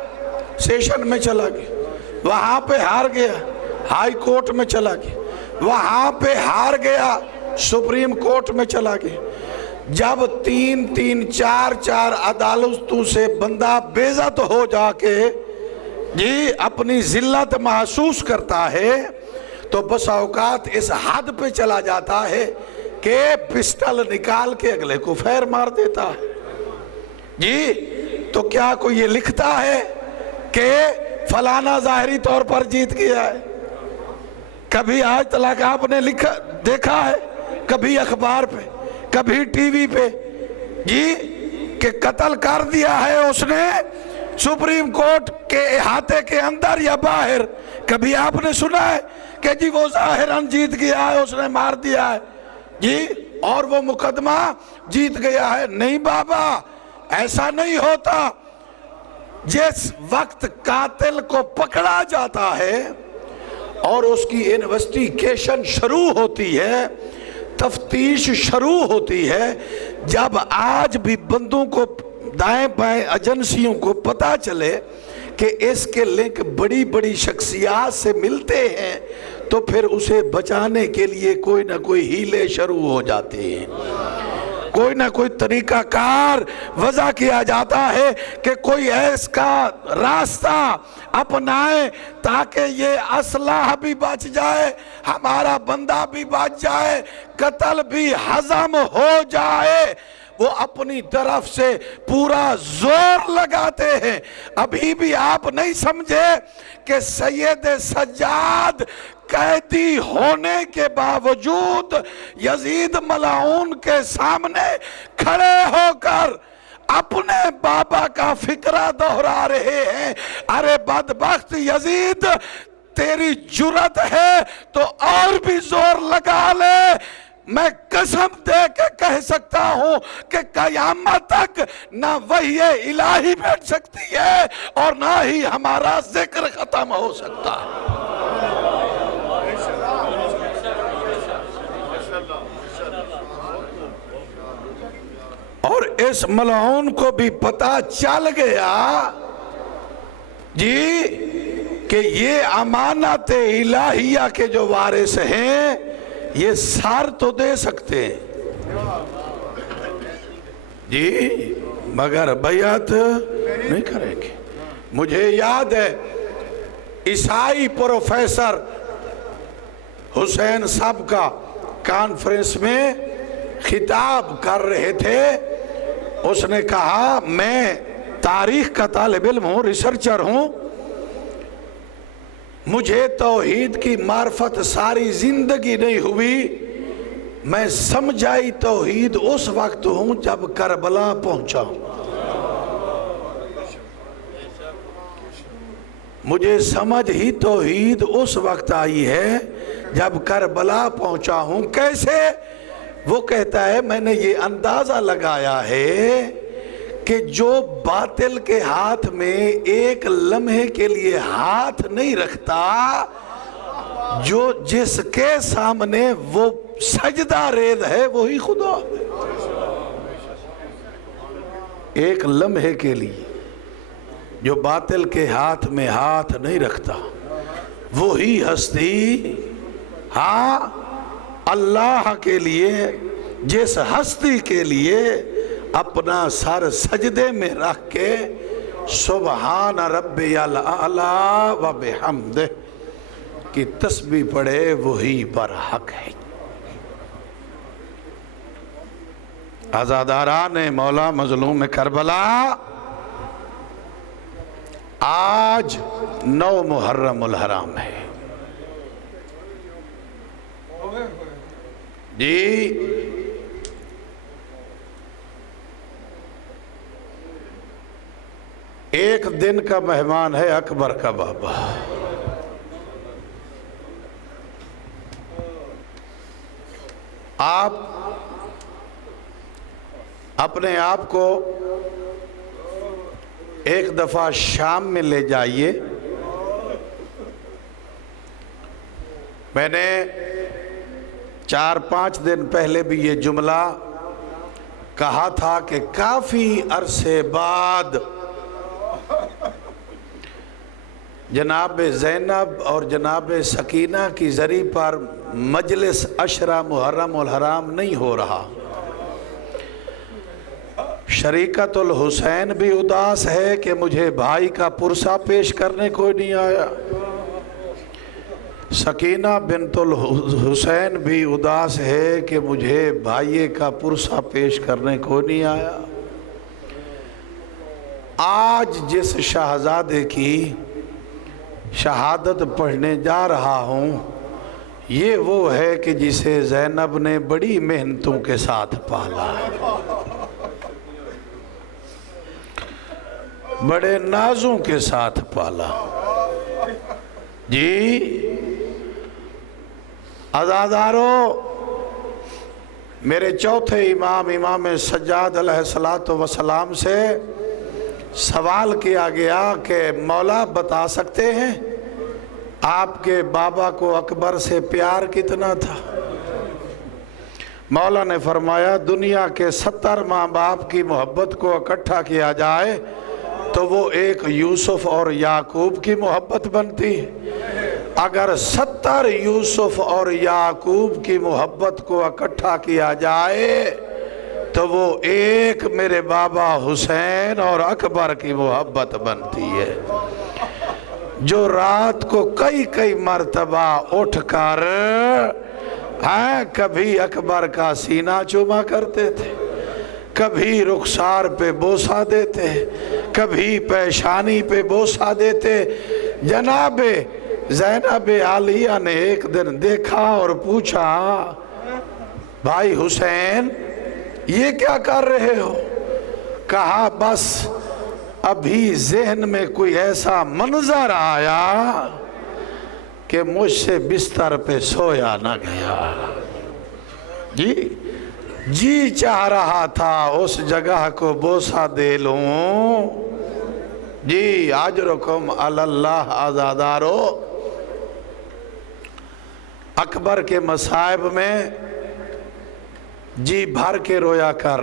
سیشن میں چلا گیا, وہاں پہ ہار گیا ہائی کورٹ میں چلا گیا, وہاں پہ ہار گیا سپریم کورٹ میں چلا گیا. جب 3-4 عدالتوں سے بندہ بیزت ہو جا کے جی اپنی ذلت محسوس کرتا ہے تو بس اوقات اس حد پہ چلا جاتا ہے کہ پسٹل نکال کے اگلے کو فیر مار دیتا ہے. جی تو کیا کوئی یہ لکھتا ہے کہ فلانا ظاہری طور پر جیت گیا ہے؟ کبھی آج تک آپ نے دیکھا ہے کبھی اخبار پہ کبھی ٹی وی پہ جی کہ قتل کر دیا ہے اس نے سپریم کورٹ کے احاطے کے اندر یا باہر؟ کبھی آپ نے سنا ہے کہ جی وہ ظاہراً جیت گیا ہے, اس نے مار دیا ہے جی اور وہ مقدمہ جیت گیا ہے؟ نہیں بابا, ایسا نہیں ہوتا. جس وقت قاتل کو پکڑا جاتا ہے اور اس کی انویسٹیگیشن شروع ہوتی ہے, تفتیش شروع ہوتی ہے, جب آج بھی بندوں کو دائیں بائیں ایجنسیوں کو پتا چلے کہ اس کے لنک بڑی بڑی شخصیات سے ملتے ہیں تو پھر اسے بچانے کے لیے کوئی نہ کوئی ہیلے شروع ہو جاتے ہیں, کوئی نہ کوئی طریقہ کار وضع کیا جاتا ہے کہ کوئی ایسا راستہ اپنائے تاکہ یہ اسلحہ بھی بچ جائے, ہمارا بندہ بھی بچ جائے, قتل بھی ہضم ہو جائے. وہ اپنی طرف سے پورا زور لگاتے ہیں. ابھی بھی آپ نہیں سمجھے کہ سید سجاد قیدی ہونے کے باوجود یزید ملعون کے سامنے کھڑے ہو کر اپنے بابا کا فکرہ دہرا رہے ہیں. ارے بدبخت یزید, تیری جرت ہے تو اور بھی زور لگا لے. میں قسم دے کے کہہ سکتا ہوں کہ قیامت تک نہ وحی الہی بیٹھ سکتی ہے اور نہ ہی ہمارا ذکر ختم ہو سکتا ہے. اور اس ملعون کو بھی پتا چل گیا جی کہ یہ امانت الہیہ کے جو وارث ہیں یہ سار تو دے سکتے ہیں جی مگر بیعت نہیں کریں گے. مجھے یاد ہے عیسائی پروفیسر حسین صاحب کا کانفرنس میں خطاب کر رہے تھے. اس نے کہا میں تاریخ کا طالب علم ہوں, ریسرچر ہوں, مجھے توحید کی معرفت ساری زندگی نہیں ہوئی, میں سمجھائی توحید اس وقت ہوں جب کربلا پہنچا ہوں. مجھے سمجھ ہی توحید اس وقت آئی ہے جب کربلا پہنچا ہوں. کیسے؟ وہ کہتا ہے میں نے یہ اندازہ لگایا ہے کہ جو باطل کے ہاتھ میں ایک لمحے کے لیے ہاتھ نہیں رکھتا, جو جس کے سامنے وہ سجدہ ریز ہے وہی خدا ہے. ایک لمحے کے لیے جو باطل کے ہاتھ میں ہاتھ نہیں رکھتا وہی ہستی. ہاں اللہ کے لیے, جس ہستی کے لیے اپنا سر سجدے میں رکھ کے سبحان ربی الاعلی و بحمدہ کی تسبیح پڑھے وہی برحق ہے. عزاداران مولا مظلوم کربلا, آج 9 محرم الحرام ہے جی. ایک دن کا مہمان ہے اکبر کا بابا. آپ اپنے آپ کو ایک دفعہ شام میں لے جائیے. میں نے 4-5 دن پہلے بھی یہ جملہ کہا تھا کہ کافی عرصے بعد جناب زینب اور جناب سکینہ کی ذریعہ پر مجلس عشرہ محرم الحرام نہیں ہو رہا. شریکت الحسین بھی اداس ہے کہ مجھے بھائی کا پرسہ پیش کرنے کوئی نہیں آیا. سکینہ بنت الحسین بھی اداس ہے کہ مجھے بھائی کا پرسہ پیش کرنے کوئی نہیں آیا. آج جس شہزادے کی شہادت پڑھنے جا رہا ہوں یہ وہ ہے کہ جسے زینب نے بڑی محنتوں کے ساتھ پالا، بڑے نازوں کے ساتھ پالا. جی عزادارو، میرے چوتھے امام سجاد علیہ السلام سے سوال کیا گیا کہ مولا بتا سکتے ہیں آپ کے بابا کو اکبر سے پیار کتنا تھا؟ مولا نے فرمایا دنیا کے 70 ماں باپ کی محبت کو اکٹھا کیا جائے تو وہ ایک یوسف اور یعقوب کی محبت بنتی. اگر 70 یوسف اور یعقوب کی محبت کو اکٹھا کیا جائے تو وہ ایک میرے بابا حسین اور اکبر کی محبت بنتی ہے، جو رات کو کئی مرتبہ اٹھ کر کبھی اکبر کا سینہ چوما کرتے تھے، کبھی رخسار پہ بوسہ دیتے، کبھی پیشانی پہ بوسہ دیتے. جناب زینب عالیہ نے ایک دن دیکھا اور پوچھا بھائی حسین یہ کیا کر رہے ہو؟ کہا بس ابھی ذہن میں کوئی ایسا منظر آیا کہ مجھ سے بستر پہ سویا نہ گیا. جی چاہ رہا تھا اس جگہ کو بوسہ دے لوں. جی اجرکم علی اللہ. عزادارو، اکبر کے مصائب میں جی بھر کے رویا کر.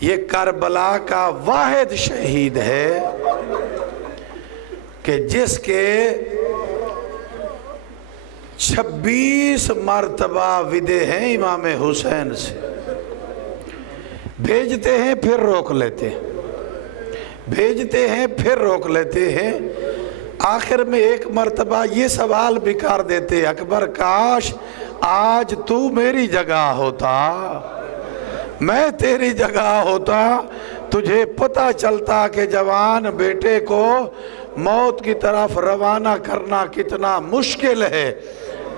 یہ کربلا کا واحد شہید ہے کہ جس کے 26 مرتبہ ودے ہیں امام حسین سے. بھیجتے ہیں پھر روک لیتے ہیں، بھیجتے ہیں پھر روک لیتے ہیں. آخر میں ایک مرتبہ یہ سوال بھی کر دیتے اکبر کاش آج تو میری جگہ ہوتا، میں تیری جگہ ہوتا، تجھے پتہ چلتا کہ جوان بیٹے کو موت کی طرف روانہ کرنا کتنا مشکل ہے.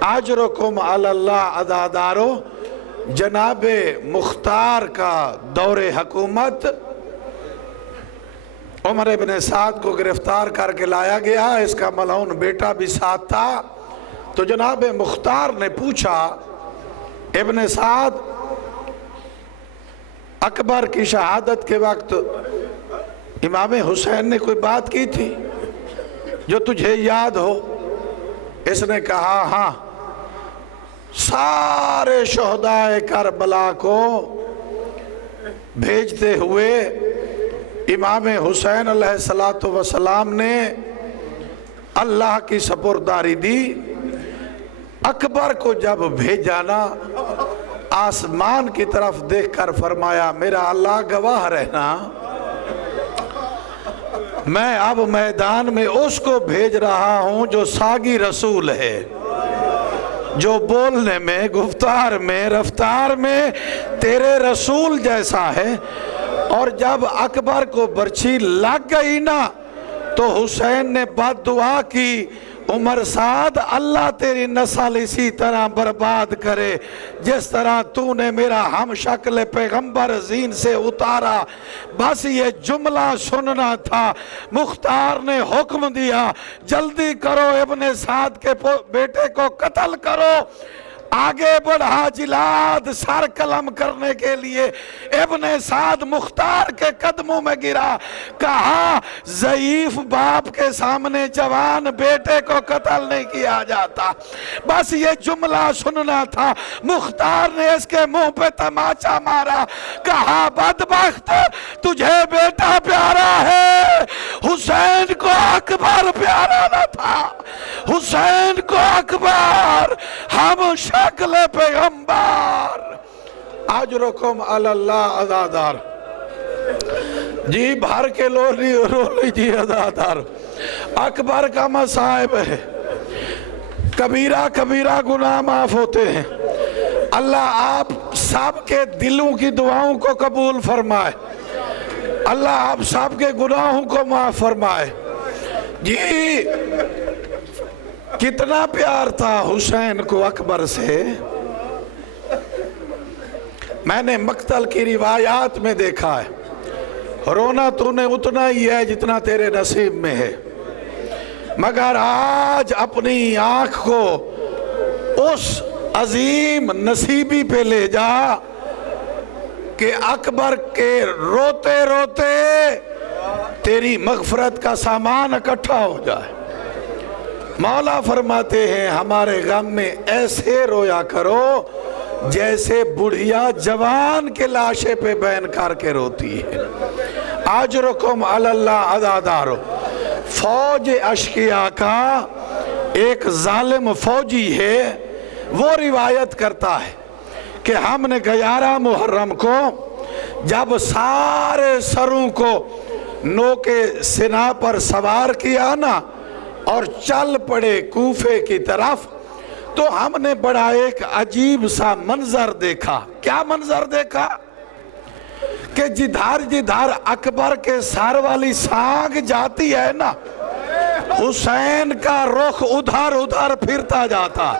اجرکم علی اللہ. عزادارو، جناب مختار کا دور حکومت عمر ابن سعد کو گرفتار کر کے لایا گیا. اس کا ملعون بیٹا بھی ساتھ تھا. تو جناب مختار نے پوچھا ابن سعد اکبر کی شہادت کے وقت امام حسین نے کوئی بات کی تھی جو تجھے یاد ہو؟ اس نے کہا ہاں، سارے شہداء کربلا کو بھیجتے ہوئے امام حسین علیہ السلام نے اللہ کی سپرداری دی. اکبر کو جب بھیجا نا آسمان کی طرف دیکھ کر فرمایا میرا اللہ گواہ رہنا، میں اب میدان میں اس کو بھیج رہا ہوں جو ساگی رسول ہے، جو بولنے میں، گفتار میں، رفتار میں تیرے رسول جیسا ہے. اور جب اکبر کو برچھی لگ گئی نا تو حسین نے بد دعا کی، عمر سعد اللہ تیری نسل اسی طرح برباد کرے جس طرح تو نے میرا ہم شکل پیغمبر زین سے اتارا. بس یہ جملہ سننا تھا. مختار نے حکم دیا جلدی کرو ابن سعد کے بیٹے کو قتل کرو. آگے بڑھا جلاد سر قلم کرنے کے لیے. ابن سعد مختار کے قدموں میں گرا. کہا ضعیف باپ کے سامنے جوان بیٹے کو قتل نہیں کیا جاتا. بس یہ جملہ سننا تھا. مختار نے اس کے منہ پہ تماچا مارا. کہا بدبخت تجھے بیٹا پیارا ہے، حسین کو اکبر پیارا نہ تھا. حسین کو اکبر ہم شکل پیغمبر. اجرکم علی اللہ عزادار. جی بھر کے رو لیجیے عزادار. اکبر کا مصائب ہے. کبیرہ کبیرہ گناہ معاف ہوتے ہیں. اللہ آپ سب کے دلوں کی دعاؤں کو قبول فرمائے. اللہ آپ سب کے گناہوں کو معاف فرمائے. جی کتنا پیار تھا حسین کو اکبر سے. میں نے مقتل کی روایات میں دیکھا ہے. رونا تو نے اتنا ہی ہے جتنا تیرے نصیب میں ہے، مگر آج اپنی آنکھ کو اس عظیم نصیبی پہ لے جا کہ اکبر کے روتے روتے تیری مغفرت کا سامان اکٹھا ہو جائے. مولا فرماتے ہیں ہمارے غم میں ایسے رویا کرو جیسے بڑھیا جوان کے لاشے پہ بین کر کے روتی ہے. اجرکم علی اللہ عزادارو. فوج اشقیاء کا ایک ظالم فوجی ہے، وہ روایت کرتا ہے کہ ہم نے 11 محرم کو جب سارے سروں کو نو کے سنا پر سوار کیا نا اور چل پڑے کوفے کی طرف، تو ہم نے بڑا ایک عجیب سا منظر دیکھا. کیا منظر دیکھا؟ کہ جدھر جدھر اکبر کے سر والی سانگ جاتی ہے نا، حسین کا رخ ادھر ادھر پھرتا جاتا.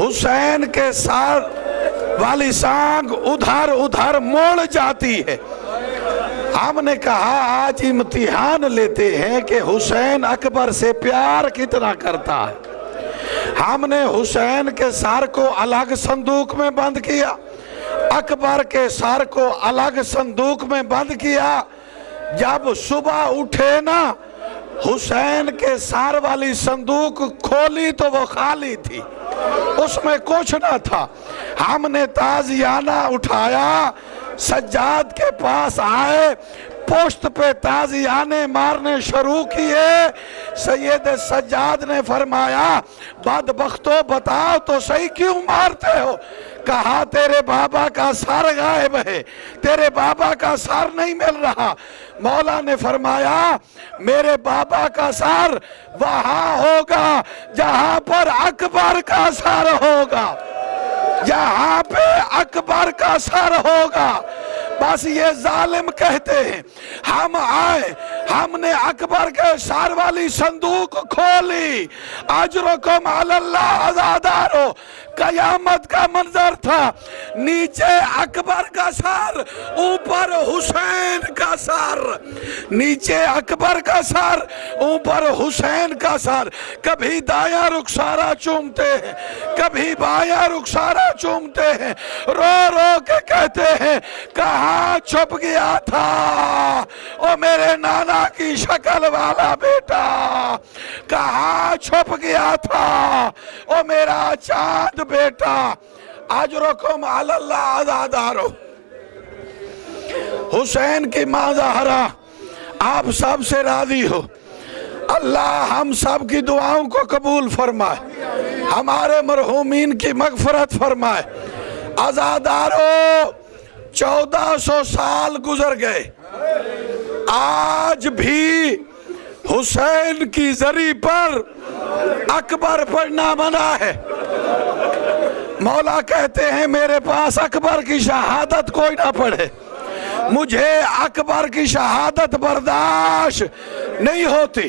حسین کے سر والی سانگ ادھر ادھر موڑ جاتی ہے. ہم نے کہا آج امتحان لیتے ہیں کہ حسین اکبر سے پیار کتنا کرتا ہے. ہم نے حسین کے سر کو الگ صندوق میں بند کیا، اکبر کے سر کو الگ صندوق میں بند کیا. جب صبح اٹھے نا حسین کے سر والی صندوق کھولی تو وہ خالی تھی، اس میں کچھ نہ تھا. ہم نے تازیانہ اٹھایا، سجاد کے پاس آئے، پشت پہ تازیانے مارنے شروع کیے. سید سجاد نے فرمایا بدبختو بتاؤ تو صحیح کیوں مارتے ہو؟ کہا تیرے بابا کا سر غائب ہے، تیرے بابا کا سر نہیں مل رہا. مولا نے فرمایا میرے بابا کا سر وہاں ہوگا جہاں پر اکبر کا سر ہوگا، جہاں پہ اکبر کا سر ہوگا. بس یہ ظالم کہتے ہیں ہم آئے، ہم نے اکبر کے سر والی صندوق کھولی. اجرکم علی اللہ عزادارو. قیامت کا منظر تھا، نیچے اکبر کا سر، اوپر حسین کا سر. نیچے اکبر کا سر، اوپر حسین کا سر. کبھی دایاں رخسارہ چومتے ہیں، کبھی بایاں رخسارہ چومتے ہیں. رو رو کے کہتے ہیں کہاں چھپ گیا تھا او میرے نانا کی شکل والا بیٹا، کہاں چھپ گیا تھا او میرا چاند بیٹا. اجرکم علی اللہ عزادارو. حسین کی ماں زہرا آپ سب سے راضی ہو. اللہ ہم سب کی دعاؤں کو قبول فرمائے، ہمارے مرحومین کی مغفرت فرمائے. عزادارو 1400 سال گزر گئے، آج بھی حسین کی زری پر اکبر پڑھنا منع ہے. مولا کہتے ہیں میرے پاس اکبر کی شہادت کوئی نہ پڑھے، مجھے اکبر کی شہادت برداشت نہیں ہوتی.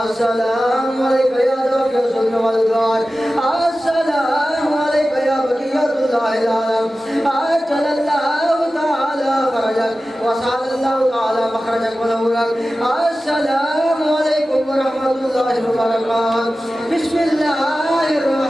السلام عليك يا ذاك الحسن والغار. السلام عليك يا بقية الله العالم. أجل الله تعالى فرجك وسعد الله تعالى مخرجك ونورك. السلام عليكم ورحمة الله وبركاته. بسم الله الرحمن